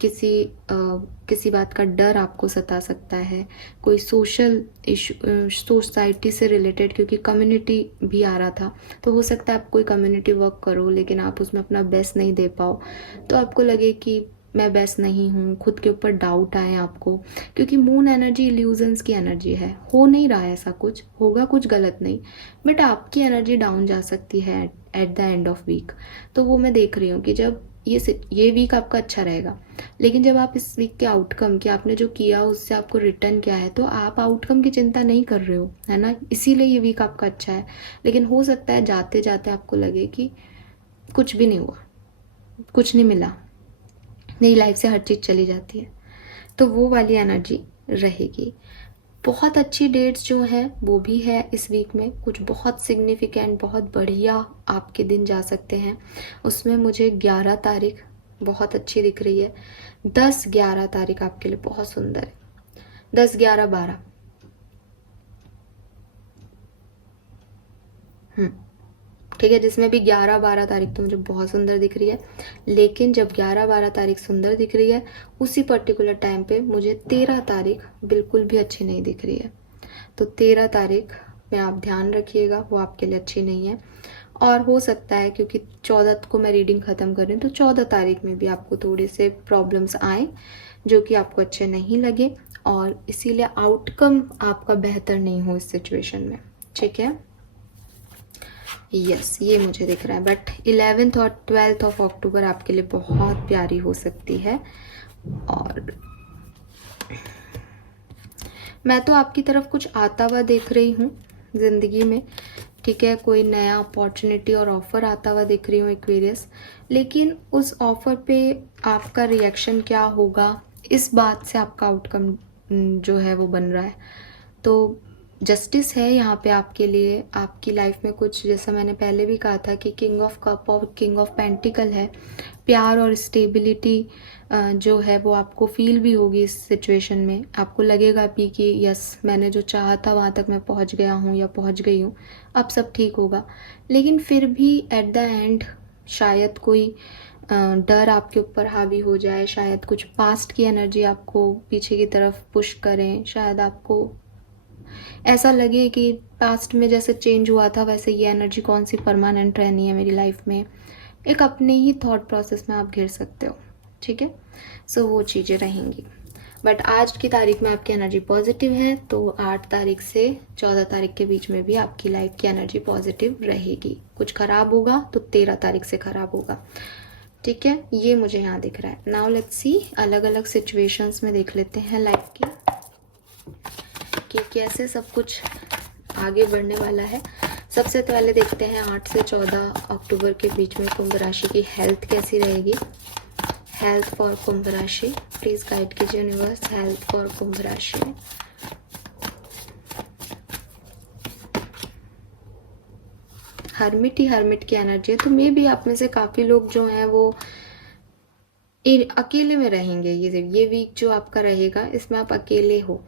किसी बात का डर आपको सता सकता है, कोई सोशल इशू, सोसाइटी से रिलेटेड, क्योंकि कम्युनिटी भी आ रहा था, तो हो सकता है आप कोई कम्युनिटी वर्क करो लेकिन आप उसमें अपना बेस्ट नहीं दे पाओ, तो आपको लगे कि मैं बेस्ट नहीं हूँ, खुद के ऊपर डाउट आए आपको, क्योंकि मून एनर्जी इल्यूजन्स की एनर्जी है। हो नहीं रहा है ऐसा कुछ, होगा कुछ गलत नहीं, बट आपकी एनर्जी डाउन जा सकती है at the end of week. तो वो मैं देख रही हूँ कि जब ये वीक आपका अच्छा रहेगा, लेकिन जब आप इस वीक के आउटकम की, आपने जो किया उससे आपको रिटर्न क्या है, तो आप आउटकम की चिंता नहीं कर रहे हो, है ना, इसीलिए ये वीक आपका अच्छा है। लेकिन हो सकता है जाते जाते आपको लगे कि कुछ भी नहीं हुआ, कुछ नहीं मिला, मेरी लाइफ से हर चीज़ चली जाती है, तो वो वाली एनर्जी रहेगी। बहुत अच्छी डेट्स जो हैं वो भी है इस वीक में, कुछ बहुत सिग्निफिकेंट, बहुत बढ़िया आपके दिन जा सकते हैं। उसमें मुझे 11 तारीख बहुत अच्छी दिख रही है, 10-11 तारीख आपके लिए बहुत सुंदर है, 10-11-12। ठीक है, जिसमें भी 11-12 तारीख तो मुझे बहुत सुंदर दिख रही है, लेकिन जब 11-12 तारीख सुंदर दिख रही है, उसी पर्टिकुलर टाइम पे मुझे 13 तारीख बिल्कुल भी अच्छी नहीं दिख रही है। तो 13 तारीख में आप ध्यान रखिएगा, वो आपके लिए अच्छी नहीं है। और हो सकता है क्योंकि 14 को मैं रीडिंग ख़त्म कर रही हूँ, तो 14 तारीख में भी आपको थोड़े से प्रॉब्लम्स आए जो कि आपको अच्छे नहीं लगे, और इसीलिए आउटकम आपका बेहतर नहीं हो इस सिचुएशन में। ठीक है, यस, ये मुझे दिख रहा है। बट 11th और 12th ऑफ अक्टूबर आपके लिए बहुत प्यारी हो सकती है। और मैं तो आपकी तरफ कुछ आता हुआ देख रही हूँ ज़िंदगी में, ठीक है, कोई नया अपॉर्चुनिटी और ऑफ़र आता हुआ दिख रही हूँ एक्वेरियस, लेकिन उस ऑफ़र पे आपका रिएक्शन क्या होगा, इस बात से आपका आउटकम जो है वो बन रहा है। तो जस्टिस है यहाँ पे आपके लिए, आपकी लाइफ में कुछ, जैसा मैंने पहले भी कहा था कि किंग ऑफ कप और किंग ऑफ पेंटिकल है, प्यार और स्टेबिलिटी जो है वो आपको फील भी होगी इस सिचुएशन में। आपको लगेगा भी कि यस, मैंने जो चाहा था वहाँ तक मैं पहुँच गया हूँ या पहुँच गई हूँ, अब सब ठीक होगा। लेकिन फिर भी एट द एंड शायद कोई डर आपके ऊपर हावी हो जाए, शायद कुछ पास्ट की एनर्जी आपको पीछे की तरफ पुश करें, शायद आपको ऐसा लगे कि पास्ट में जैसे चेंज हुआ था वैसे ये एनर्जी कौन सी परमानेंट रहनी है मेरी लाइफ में। एक अपने ही थॉट प्रोसेस में आप घिर सकते हो। ठीक है, सो वो चीज़ें रहेंगी। बट आज की तारीख में आपकी एनर्जी पॉजिटिव है, तो 8 तारीख से 14 तारीख के बीच में भी आपकी लाइफ की एनर्जी पॉजिटिव रहेगी। कुछ ख़राब होगा तो 13 तारीख से ख़राब होगा। ठीक है, ये मुझे यहाँ दिख रहा है। नाउ लेट्स सी, अलग अलग सिचुएशंस में देख लेते हैं लाइफ की कि कैसे सब कुछ आगे बढ़ने वाला है। सबसे पहले देखते हैं 8 से 14 अक्टूबर के बीच में कुंभ राशि की हेल्थ कैसी रहेगी। हेल्थ फॉर कुंभ राशि, प्लीज गाइड कीजिए यूनिवर्स, हेल्थ फॉर कुंभ राशि। हर्मिट ही हर्मिट की एनर्जी है, तो मे भी आप में से काफी लोग जो हैं वो अकेले में रहेंगे। ये वीक जो आपका रहेगा इसमें आप अकेले हो,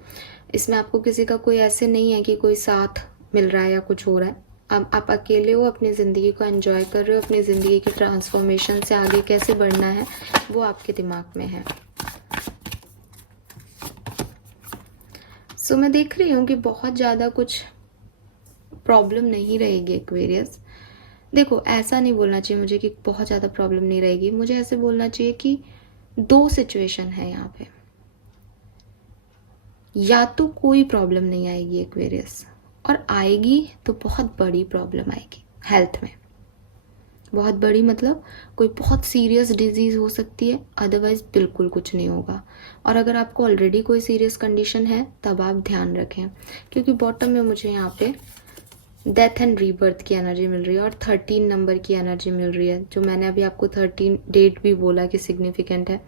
इसमें आपको किसी का कोई ऐसे नहीं है कि कोई साथ मिल रहा है या कुछ हो रहा है। अब आप अकेले हो, अपनी ज़िंदगी को एंजॉय कर रहे हो, अपनी ज़िंदगी की ट्रांसफॉर्मेशन से आगे कैसे बढ़ना है वो आपके दिमाग में है। सो मैं देख रही हूँ कि बहुत ज़्यादा कुछ प्रॉब्लम नहीं रहेगी एक्वेरियस। देखो, ऐसा नहीं बोलना चाहिए मुझे कि बहुत ज़्यादा प्रॉब्लम नहीं रहेगी, मुझे ऐसे बोलना चाहिए कि 2 सिचुएशन है यहाँ पे। या तो कोई प्रॉब्लम नहीं आएगी एक्वेरियस, और आएगी तो बहुत बड़ी प्रॉब्लम आएगी हेल्थ में। बहुत बड़ी मतलब कोई बहुत सीरियस डिजीज़ हो सकती है, अदरवाइज बिल्कुल कुछ नहीं होगा। और अगर आपको ऑलरेडी कोई सीरियस कंडीशन है तब आप ध्यान रखें, क्योंकि बॉटम में मुझे यहाँ पे डेथ एंड रीबर्थ की एनर्जी मिल रही है और 13 नंबर की एनर्जी मिल रही है, जो मैंने अभी आपको 13 डेट भी बोला कि सिग्निफिकेंट है।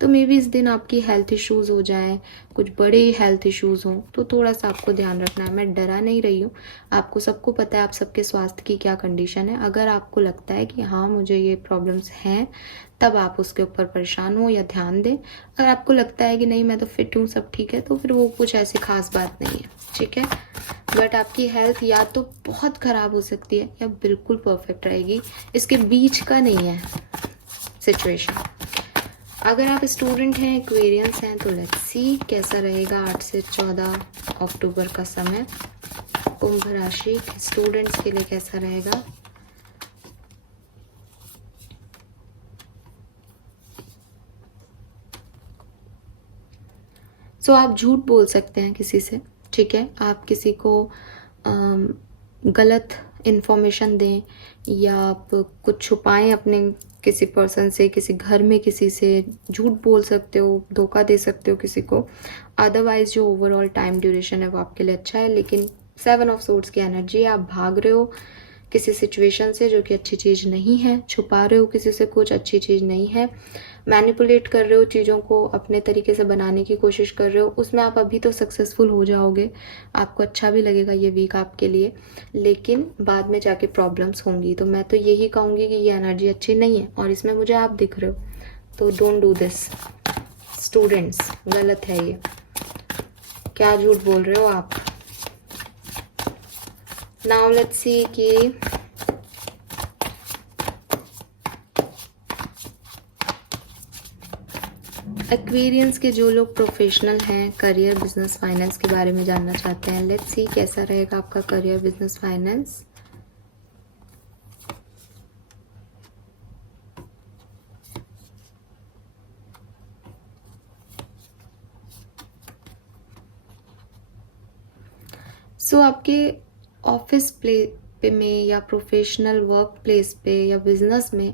तो मे बी इस दिन आपकी हेल्थ इश्यूज़ हो जाएं, कुछ बड़े हेल्थ इश्यूज़ हों, तो थोड़ा सा आपको ध्यान रखना है। मैं डरा नहीं रही हूँ, आपको सबको पता है आप सबके स्वास्थ्य की क्या कंडीशन है। अगर आपको लगता है कि हाँ मुझे ये प्रॉब्लम्स हैं, तब आप उसके ऊपर परेशान हो या ध्यान दें। अगर आपको लगता है कि नहीं मैं तो फिट हूँ, सब ठीक है, तो फिर वो कुछ ऐसी खास बात नहीं है। ठीक है, बट आपकी हेल्थ या तो बहुत ख़राब हो सकती है या बिल्कुल परफेक्ट रहेगी, इसके बीच का नहीं है सिचुएशन। अगर आप स्टूडेंट हैं, एक्वेरियंस हैं, तो लेट्स सी कैसा रहेगा 8 से 14 अक्टूबर का समय कुंभ राशि स्टूडेंट्स के लिए कैसा रहेगा। सो आप झूठ बोल सकते हैं किसी से, ठीक है, आप किसी को गलत इन्फॉर्मेशन दें या आप कुछ छुपाएं अपने किसी पर्सन से, किसी घर में किसी से झूठ बोल सकते हो, धोखा दे सकते हो किसी को। अदरवाइज जो ओवरऑल टाइम ड्यूरेशन है वो आपके लिए अच्छा है। लेकिन 7 ऑफ सोर्ड्स की एनर्जी है, आप भाग रहे हो किसी सिचुएशन से जो कि अच्छी चीज़ नहीं है, छुपा रहे हो किसी से कुछ अच्छी चीज़ नहीं है। मैनिपुलेट कर रहे हो चीज़ों को, अपने तरीके से बनाने की कोशिश कर रहे हो, उसमें आप अभी तो सक्सेसफुल हो जाओगे, आपको अच्छा भी लगेगा ये वीक आपके लिए, लेकिन बाद में जाके प्रॉब्लम्स होंगी। तो मैं तो यही कहूँगी कि ये एनर्जी अच्छी नहीं है और इसमें मुझे आप दिख रहे हो, तो डोंट डू दिस स्टूडेंट्स, गलत है ये। क्या झूठ बोल रहे हो आप। नाउ लेट्स सी कि एक्वेरियंस के जो लोग प्रोफेशनल हैं, करियर, बिजनेस, फाइनेंस के बारे में जानना चाहते हैं, लेट्स सी कैसा रहेगा आपका करियर, बिजनेस, फाइनेंस। सो आपके ऑफिस पे में या प्रोफेशनल वर्क प्लेस पे या बिजनेस में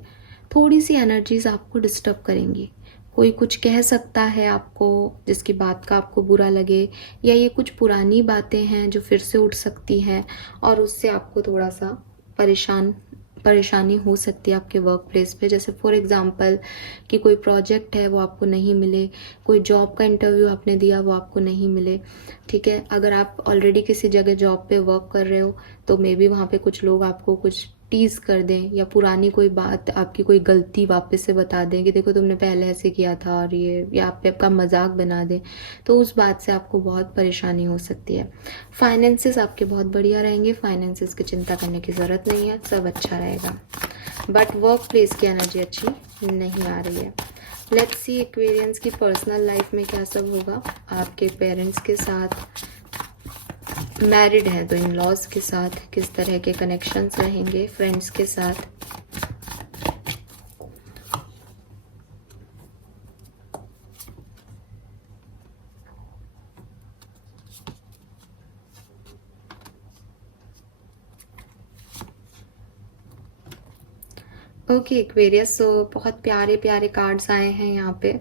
थोड़ी सी एनर्जीज आपको डिस्टर्ब करेंगी। कोई कुछ कह सकता है आपको जिसकी बात का आपको बुरा लगे, या ये कुछ पुरानी बातें हैं जो फिर से उठ सकती हैं और उससे आपको थोड़ा सा परेशानी हो सकती है आपके वर्क प्लेस पे। जैसे फॉर एग्जांपल कि कोई प्रोजेक्ट है वो आपको नहीं मिले, कोई जॉब का इंटरव्यू आपने दिया वो आपको नहीं मिले, ठीक है। अगर आप ऑलरेडी किसी जगह जॉब पे वर्क कर रहे हो तो मे बी वहाँ पे कुछ लोग आपको कुछ टीज कर दें, या पुरानी कोई बात, आपकी कोई गलती वापस से बता दें कि देखो तुमने पहले ऐसे किया था और ये, या आप पे आपका मजाक बना दें, तो उस बात से आपको बहुत परेशानी हो सकती है। फाइनेंसेस आपके बहुत बढ़िया रहेंगे, फाइनेंसेस की चिंता करने की ज़रूरत नहीं है, सब अच्छा रहेगा। बट वर्क प्लेस की एनर्जी अच्छी नहीं आ रही है। लेट्स सी एक्वेरियंस की पर्सनल लाइफ में क्या सब होगा। आपके पेरेंट्स के साथ, मैरिड है तो इन लॉज के साथ किस तरह के कनेक्शंस रहेंगे, फ्रेंड्स के साथ। ओके एक्वेरियस, सो बहुत प्यारे प्यारे कार्ड्स आए हैं यहाँ पे।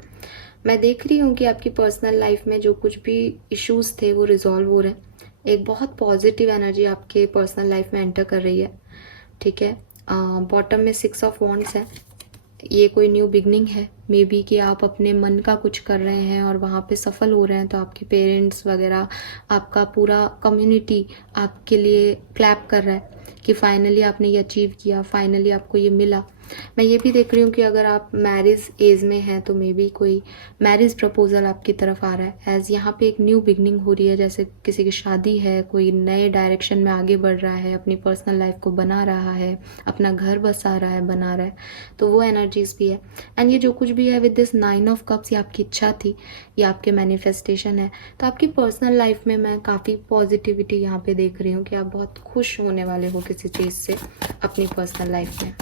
मैं देख रही हूँ कि आपकी पर्सनल लाइफ में जो कुछ भी इश्यूज थे वो रिजॉल्व हो रहे हैं। एक बहुत पॉजिटिव एनर्जी आपके पर्सनल लाइफ में एंटर कर रही है, ठीक है। बॉटम में 6 ऑफ वॉन्ड्स है। ये कोई न्यू बिगनिंग है, मे बी कि आप अपने मन का कुछ कर रहे हैं और वहाँ पे सफल हो रहे हैं, तो आपके पेरेंट्स वगैरह, आपका पूरा कम्युनिटी आपके लिए क्लैप कर रहा है कि फाइनली आपने ये अचीव किया, फाइनली आपको ये मिला। मैं ये भी देख रही हूँ कि अगर आप मैरिज एज में हैं तो मे बी कोई मैरिज प्रपोजल आपकी तरफ आ रहा है, एज यहाँ पे एक न्यू बिगनिंग हो रही है, जैसे किसी की शादी है, कोई नए डायरेक्शन में आगे बढ़ रहा है, अपनी पर्सनल लाइफ को बना रहा है, अपना घर बसा रहा है, बना रहा है, तो वो एनर्जीज भी है। एंड ये जो कुछ भी है विद दिस 9 ऑफ कप्स, ये आपकी इच्छा थी, ये आपके मैनिफेस्टेशन है। तो आपकी पर्सनल लाइफ में मैं काफ़ी पॉजिटिविटी यहाँ पे देख रही हूँ कि आप बहुत खुश होने वाले हो किसी चीज़ से अपनी पर्सनल लाइफ में।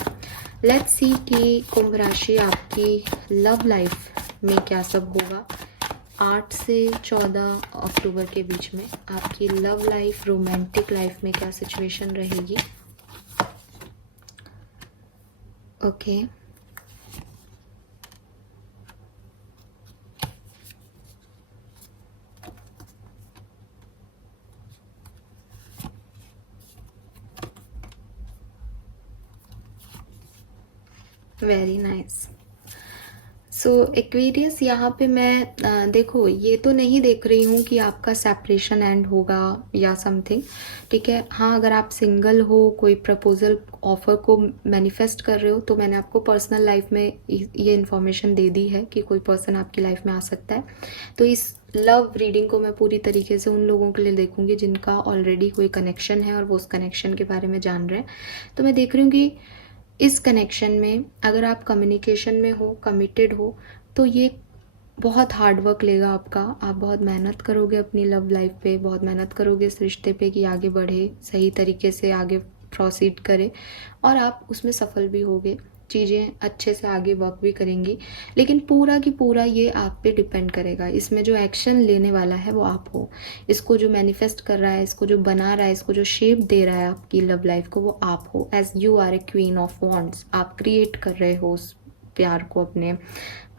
लेट्स सी कि कुंभ राशि आपकी लव लाइफ में क्या सब होगा 8 से 14 अक्टूबर के बीच में। आपकी लव लाइफ, रोमांटिक लाइफ में क्या सिचुएशन रहेगी। Okay very nice. So Aquarius, यहाँ पे मैं देखो ये तो नहीं देख रही हूँ कि आपका सेपरेशन एंड होगा या समथिंग, ठीक है। हाँ, अगर आप सिंगल हो, कोई प्रपोजल ऑफर को मैनिफेस्ट कर रहे हो, तो मैंने आपको पर्सनल लाइफ में ये इन्फॉर्मेशन दे दी है कि कोई पर्सन आपकी लाइफ में आ सकता है। तो इस लव रीडिंग को मैं पूरी तरीके से उन लोगों के लिए देखूंगी जिनका ऑलरेडी कोई कनेक्शन है और वो उस कनेक्शन के बारे में जान रहे हैं। तो मैं देख रही हूँ कि इस कनेक्शन में अगर आप कम्युनिकेशन में हो, कमिटेड हो, तो ये बहुत हार्ड वर्क लेगा आपका। आप बहुत मेहनत करोगे अपनी लव लाइफ पे, बहुत मेहनत करोगे इस रिश्ते पे कि आगे बढ़े, सही तरीके से आगे प्रोसीड करे, और आप उसमें सफल भी होगे, चीज़ें अच्छे से आगे वर्क भी करेंगी। लेकिन पूरा की पूरा ये आप पे डिपेंड करेगा, इसमें जो एक्शन लेने वाला है वो आप हो। इसको जो मैनिफेस्ट कर रहा है, इसको जो बना रहा है, इसको जो शेप दे रहा है आपकी लव लाइफ को, वो आप हो। As you are a queen of wands, आप क्रिएट कर रहे हो उस प्यार को अपने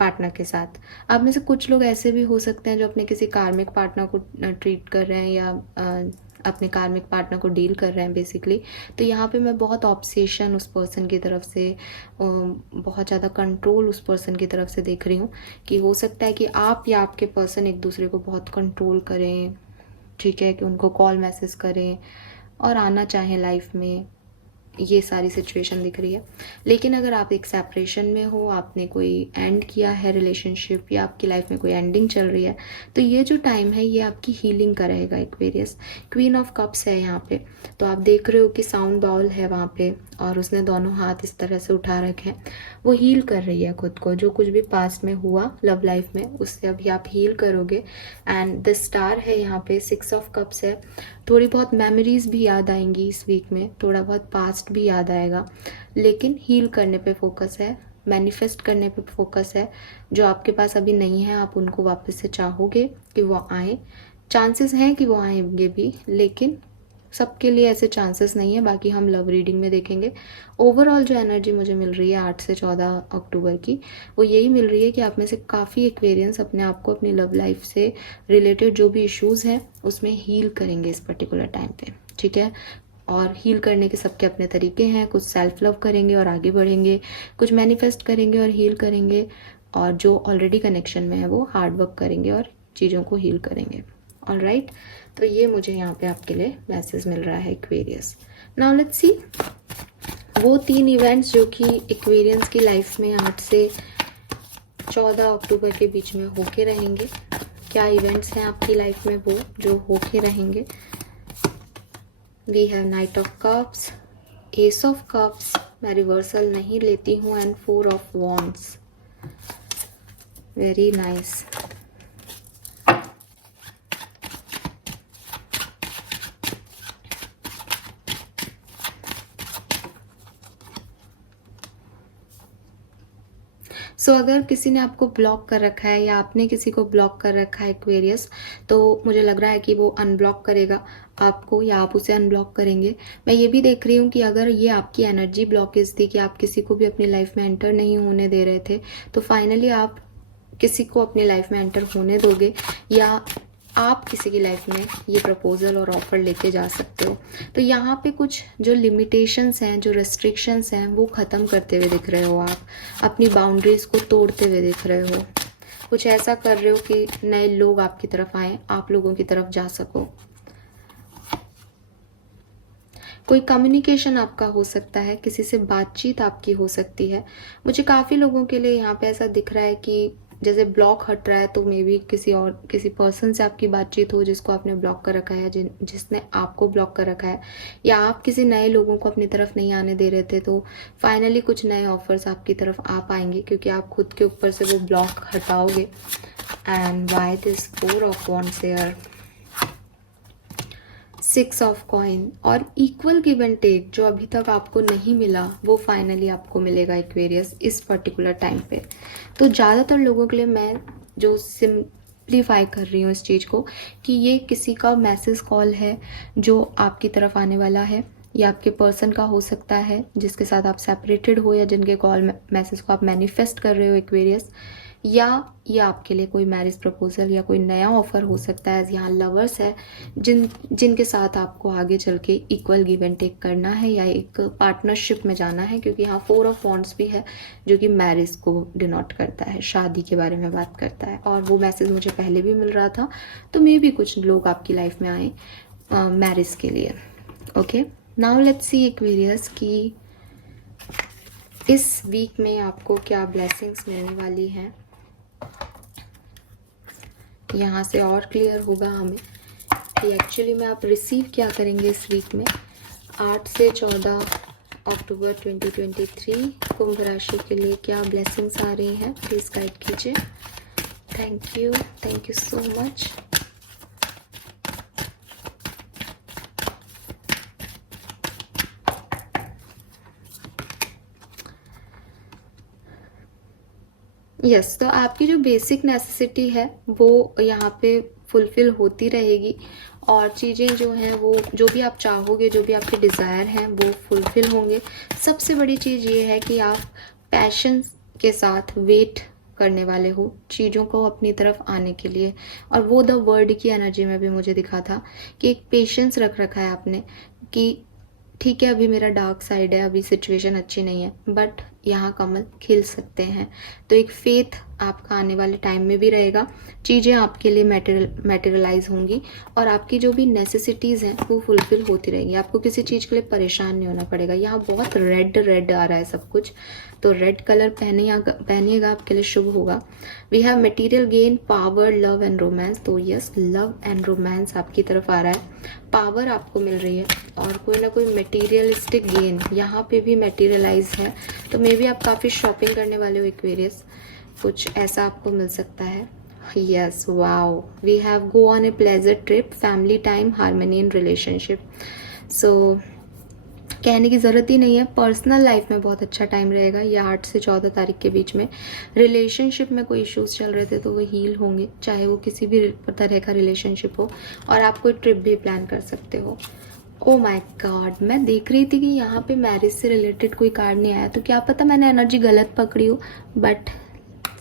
पार्टनर के साथ। आप में से कुछ लोग ऐसे भी हो सकते हैं जो अपने किसी कार्मिक पार्टनर को ट्रीट कर रहे हैं, या अपने कार्मिक पार्टनर को डील कर रहे हैं बेसिकली। तो यहाँ पे मैं बहुत ऑब्सेशन उस पर्सन की तरफ से, बहुत ज़्यादा कंट्रोल उस पर्सन की तरफ से देख रही हूँ कि हो सकता है कि आप या आपके पर्सन एक दूसरे को बहुत कंट्रोल करें, ठीक है, कि उनको कॉल मैसेज करें और आना चाहें लाइफ में, ये सारी सिचुएशन दिख रही है। लेकिन अगर आप एक सेपरेशन में हो, आपने कोई एंड किया है रिलेशनशिप या आपकी लाइफ में कोई एंडिंग चल रही है, तो ये जो टाइम है ये आपकी हीलिंग का रहेगा। एक्वेरियस क्वीन ऑफ कप्स है यहाँ पे, तो आप देख रहे हो कि साउंड बाउल है वहाँ पे और उसने दोनों हाथ इस तरह से उठा रखे हैं। वो हील कर रही है खुद को, जो कुछ भी पास्ट में हुआ लव लाइफ में उससे अभी आप हील करोगे। एंड द स्टार है यहाँ पे, 6 ऑफ कप्स है। थोड़ी बहुत मेमोरीज भी याद आएंगी इस वीक में, थोड़ा बहुत पास्ट भी याद आएगा, लेकिन हील करने पे फोकस है, मैनिफेस्ट करने पे फोकस है। जो आपके पास अभी नहीं है आप उनको वापस से चाहोगे कि वो आए, चांसेस हैं कि वो आएंगे भी, लेकिन सबके लिए ऐसे चांसेस नहीं है। बाकी हम लव रीडिंग में देखेंगे। ओवरऑल जो एनर्जी मुझे मिल रही है 8 से 14 अक्टूबर की, वो यही मिल रही है कि आप में से काफ़ी एक्वेरियंस अपने आप को अपनी लव लाइफ से रिलेटेड जो भी इश्यूज़ हैं उसमें हील करेंगे इस पर्टिकुलर टाइम पे, ठीक है। और हील करने के सबके अपने तरीके हैं। कुछ सेल्फ लव करेंगे और आगे बढ़ेंगे, कुछ मैनिफेस्ट करेंगे और हील करेंगे, और जो ऑलरेडी कनेक्शन में है वो हार्ड वर्क करेंगे और चीज़ों को हील करेंगे। ऑलराइट, तो ये मुझे यहाँ पे आपके लिए मैसेज मिल रहा है एक्वेरियस। नाउ लेट्स सी वो 3 इवेंट्स जो कि एक्वेरियंस की लाइफ में 8 से 14 अक्टूबर के बीच में होके रहेंगे। क्या इवेंट्स हैं आपकी लाइफ में वो जो होके रहेंगे? We have knight of cups, ace of cups, मैं रिवर्सल नहीं लेती हूँ, and 4 of wands. Very nice. So अगर किसी ने आपको ब्लॉक कर रखा है या आपने किसी को ब्लॉक कर रखा है एक्वेरियस, तो मुझे लग रहा है कि वो अनब्लॉक करेगा आपको या आप उसे अनब्लॉक करेंगे। मैं ये भी देख रही हूँ कि अगर ये आपकी एनर्जी ब्लॉकेज थी कि आप किसी को भी अपनी लाइफ में एंटर नहीं होने दे रहे थे, तो फाइनली आप किसी को अपनी लाइफ में एंटर होने दोगे, या आप किसी की लाइफ में ये प्रपोजल और ऑफर लेके जा सकते हो। तो यहाँ पे कुछ जो लिमिटेशंस हैं, जो रेस्ट्रिक्शंस हैं, वो ख़त्म करते हुए दिख रहे हो आप, अपनी बाउंड्रीज को तोड़ते हुए दिख रहे हो। कुछ ऐसा कर रहे हो कि नए लोग आपकी तरफ आए, आप लोगों की तरफ जा सको। कोई कम्युनिकेशन आपका हो सकता है, किसी से बातचीत आपकी हो सकती है। मुझे काफ़ी लोगों के लिए यहाँ पे ऐसा दिख रहा है कि जैसे ब्लॉक हट रहा है, तो मे बी किसी पर्सन से आपकी बातचीत हो जिसको आपने ब्लॉक कर रखा है, जिसने आपको ब्लॉक कर रखा है, या आप किसी नए लोगों को अपनी तरफ नहीं आने दे रहे थे, तो फाइनली कुछ नए ऑफर्स आपकी तरफ आ पाएंगे क्योंकि आप खुद के ऊपर से वो ब्लॉक हटाओगे। And why this 4 of wands here, 6 of coin, और इक्वल गिव एंड टेक जो अभी तक आपको नहीं मिला वो फाइनली आपको मिलेगा एक्वेरियस इस पर्टिकुलर टाइम पे। तो ज़्यादातर लोगों के लिए मैं जो सिंप्लीफाई कर रही हूँ इस चीज़ को कि ये किसी का मैसेज कॉल है जो आपकी तरफ आने वाला है, या आपके पर्सन का हो सकता है जिसके साथ आप सेपरेटेड हो, या जिनके कॉल मैसेज को आप मैनिफेस्ट कर रहे हो एक्वेरियस, या ये आपके लिए कोई मैरिज प्रपोजल या कोई नया ऑफर हो सकता है। यहाँ लवर्स है जिनके साथ आपको आगे चल के इक्वल गिव एंड टेक करना है या एक पार्टनरशिप में जाना है, क्योंकि यहाँ 4 ऑफ वॉन्ड्स भी है जो कि मैरिज को डिनोट करता है, शादी के बारे में बात करता है। और वो मैसेज मुझे पहले भी मिल रहा था, तो मे भी कुछ लोग आपकी लाइफ में आए मैरिज के लिए। Okay, now let's see Aquarius कि इस वीक में आपको क्या ब्लेसिंग्स मिलने वाली हैं। यहाँ से और क्लियर होगा हमें कि एक्चुअली में आप रिसीव क्या करेंगे इस वीक में। 8 से 14 अक्टूबर 2023 कुंभ राशि के लिए क्या ब्लेसिंग्स आ रही हैं, प्लीज़ गाइड कीजिए। Thank you so much. Yes, तो आपकी जो बेसिक नेसेसिटी है वो यहाँ पे फुलफिल होती रहेगी, और चीज़ें जो हैं वो जो भी आप चाहोगे, जो भी आपके डिज़ायर हैं वो फुलफिल होंगे। सबसे बड़ी चीज़ ये है कि आप पैशन के साथ वेट करने वाले हो चीज़ों को अपनी तरफ आने के लिए। और वो द वर्ड की एनर्जी में भी मुझे दिखा था कि एक पेशेंस रख रखा है आपने कि ठीक है अभी मेरा डार्क साइड है, अभी सिचुएशन अच्छी नहीं है, बट यहाँ कमल खिल सकते हैं। तो एक फेथ आपका आने वाले टाइम में भी रहेगा, चीज़ें आपके लिए मैटेरियलाइज होंगी और आपकी जो भी नेसेसिटीज़ हैं वो फुलफिल होती रहेंगी। आपको किसी चीज़ के लिए परेशान नहीं होना पड़ेगा। यहाँ बहुत रेड रेड आ रहा है सब कुछ, तो रेड कलर पहनिएगा, आपके लिए शुभ होगा। We have material gain, power, love and romance. तो यस, लव एंड रोमांस आपकी तरफ आ रहा है, पावर आपको मिल रही है और कोई ना कोई मटेरियलिस्टिक गेन यहाँ पे भी मटेरियलाइज है। तो मे बी आप काफ़ी शॉपिंग करने वाले हो एक्वेरियस, कुछ ऐसा आपको मिल सकता है। Yes, wow, we have go on a pleasure trip, family time, harmony in relationship. So कहने की ज़रूरत ही नहीं है, पर्सनल लाइफ में बहुत अच्छा टाइम रहेगा ये 8 से 14 तारीख के बीच में। रिलेशनशिप में कोई इश्यूज चल रहे थे तो वो हील होंगे, चाहे वो किसी भी तरह का रिलेशनशिप हो, और आप कोई ट्रिप भी प्लान कर सकते हो। ओ माय गॉड, मैं देख रही थी कि यहाँ पे मैरिज से रिलेटेड कोई कार्ड नहीं आया, तो क्या पता मैंने एनर्जी गलत पकड़ी हो, but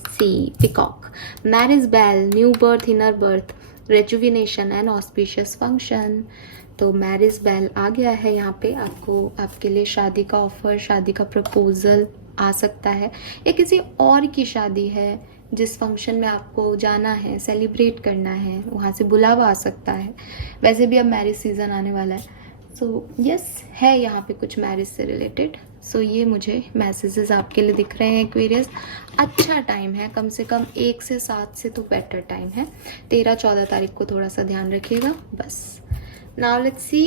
sea peacock, marriage bell, new birth, inner birth, rejuvenation and auspicious function. तो मैरिज बेल आ गया है यहाँ पे, आपको आपके लिए शादी का ऑफर, शादी का प्रपोजल आ सकता है, या किसी और की शादी है जिस फंक्शन में आपको जाना है, सेलिब्रेट करना है, वहाँ से बुलावा आ सकता है। वैसे भी अब मैरिज सीजन आने वाला है, सो यस है यहाँ पे कुछ मैरिज से रिलेटेड। सो ये मुझे मैसेजेस आपके लिए दिख रहे हैं एक्वेरियस। अच्छा टाइम है, कम से कम 1 से 7 से तो बेटर टाइम है। 13-14 तारीख को थोड़ा सा ध्यान रखिएगा बस। नाउ लेट्स सी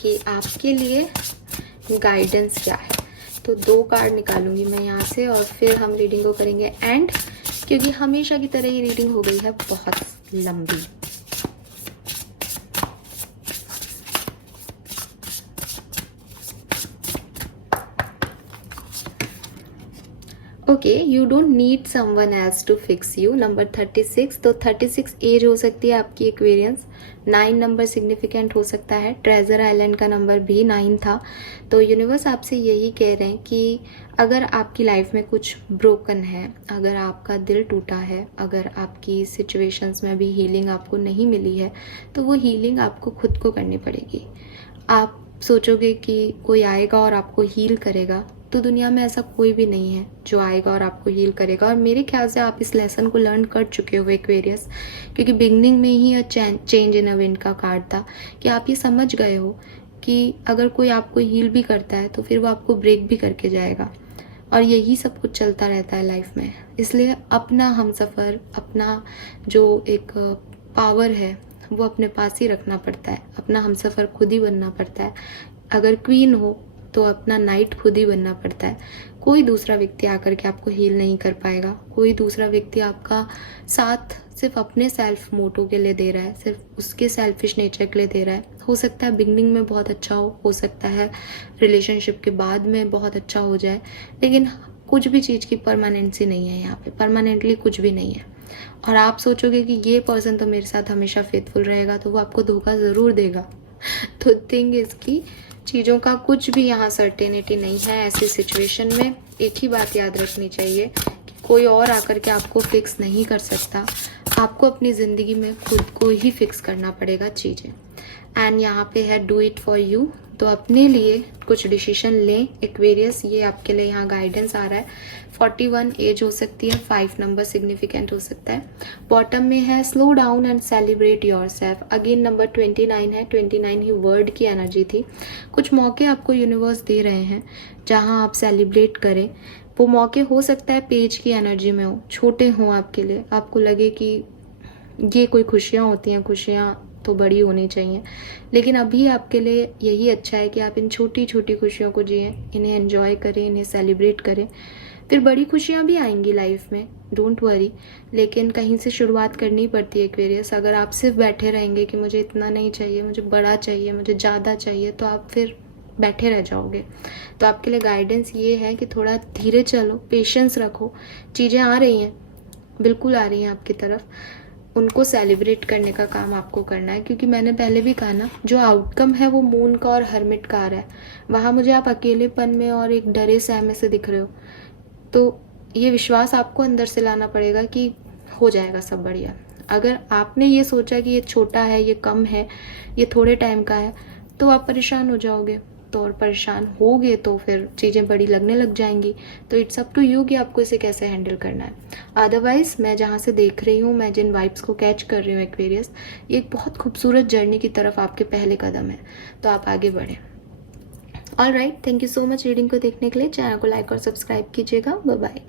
कि आपके लिए गाइडेंस क्या है। तो 2 कार्ड निकालूंगी मैं यहाँ से और फिर हम रीडिंग को करेंगे एंड, क्योंकि हमेशा की तरह ये रीडिंग हो गई है बहुत लंबी। Okay, you don't need someone else to fix you. Number 36, तो 36 एज हो सकती है आपकी एक्वेरियंस। 9 नंबर सिग्निफिकेंट हो सकता है, ट्रेजर आइलैंड का नंबर भी 9 था। तो यूनिवर्स आपसे यही कह रहे हैं कि अगर आपकी लाइफ में कुछ ब्रोकन है, अगर आपका दिल टूटा है, अगर आपकी सिचुएशंस में भी हीलिंग आपको नहीं मिली है, तो वो हीलिंग आपको खुद को करनी पड़ेगी। आप सोचोगे कि कोई आएगा और आपको हील करेगा, तो दुनिया में ऐसा कोई भी नहीं है जो आएगा और आपको हील करेगा। और मेरे ख्याल से आप इस लेसन को लर्न कर चुके हो एक्वेरियस, क्योंकि बिगनिंग में ही चेंज इन अ विंड का कार्ड था कि आप ये समझ गए हो कि अगर कोई आपको हील भी करता है तो फिर वो आपको ब्रेक भी करके जाएगा, और यही सब कुछ चलता रहता है लाइफ में। इसलिए अपना हमसफ़र, अपना जो एक पावर है वो अपने पास ही रखना पड़ता है, अपना हमसफ़र खुद ही बनना पड़ता है। अगर क्वीन हो तो अपना नाइट खुद ही बनना पड़ता है। कोई दूसरा व्यक्ति आकर के आपको हील नहीं कर पाएगा, कोई दूसरा व्यक्ति आपका साथ सिर्फ अपने सेल्फ मोटो के लिए दे रहा है, सिर्फ उसके सेल्फिश नेचर के लिए दे रहा है। हो सकता है बिगनिंग में बहुत अच्छा हो सकता है रिलेशनशिप के बाद में बहुत अच्छा हो जाए, लेकिन कुछ भी चीज़ की परमानेंसी नहीं है यहाँ पे, परमानेंटली कुछ भी नहीं है। और आप सोचोगे कि ये पर्सन तो मेरे साथ हमेशा फेथफुल रहेगा, तो वो आपको धोखा ज़रूर देगा। तो थिंग इसकी चीज़ों का कुछ भी यहाँ सर्टेनिटी नहीं है ऐसी सिचुएशन में। एक ही बात याद रखनी चाहिए कि कोई और आकर के आपको फिक्स नहीं कर सकता, आपको अपनी ज़िंदगी में खुद को ही फिक्स करना पड़ेगा चीज़ें। एंड यहाँ पे है डू इट फॉर यू, तो अपने लिए कुछ डिसीजन लें एक्वेरियस, ये आपके लिए यहाँ गाइडेंस आ रहा है। 41 एज हो सकती है, 5 नंबर सिग्निफिकेंट हो सकता है। बॉटम में है slow down and celebrate your self. Again number 29 है, 29 ही वर्ड की एनर्जी थी। कुछ मौके आपको यूनिवर्स दे रहे हैं जहाँ आप सेलिब्रेट करें। वो मौके हो सकता है पेज की एनर्जी में हो, छोटे हों आपके लिए, आपको लगे कि ये कोई खुशियाँ होती हैं, खुशियाँ तो बड़ी होनी चाहिए, लेकिन अभी आपके लिए यही अच्छा है कि आप इन छोटी छोटी खुशियों को जिएं, इन्हें एंजॉय करें, इन्हें सेलिब्रेट करें। फिर बड़ी खुशियाँ भी आएंगी लाइफ में, डोंट वरी, लेकिन कहीं से शुरुआत करनी पड़ती है एक्वेरियस। अगर आप सिर्फ बैठे रहेंगे कि मुझे इतना नहीं चाहिए, मुझे बड़ा चाहिए, मुझे ज़्यादा चाहिए, तो आप फिर बैठे रह जाओगे। तो आपके लिए गाइडेंस ये है कि थोड़ा धीरे चलो, पेशेंस रखो, चीज़ें आ रही हैं, बिल्कुल आ रही हैं आपकी तरफ, उनको सेलिब्रेट करने का काम आपको करना है। क्योंकि मैंने पहले भी कहा ना, जो आउटकम है वो मून का और हर्मिट का आ रहा है, वहाँ मुझे आप अकेलेपन में और एक डरे सहमे से दिख रहे हो। तो ये विश्वास आपको अंदर से लाना पड़ेगा कि हो जाएगा सब बढ़िया। अगर आपने ये सोचा कि ये छोटा है, ये कम है, ये थोड़े टाइम का है, तो आप परेशान हो जाओगे। तो और परेशान होगे तो फिर चीज़ें बड़ी लगने लग जाएंगी। तो इट्स अप टू यू कि आपको इसे कैसे हैंडल करना है। अदरवाइज़ मैं जहाँ से देख रही हूँ, मैं जिन वाइब्स को कैच कर रही हूँ एक्वेरियस, ये एक बहुत खूबसूरत जर्नी की तरफ आपके पहले कदम है, तो आप आगे बढ़ें। All right, thank you so much reading को देखने के लिए। चैनल को लाइक और सब्सक्राइब कीजिएगा। Bye bye.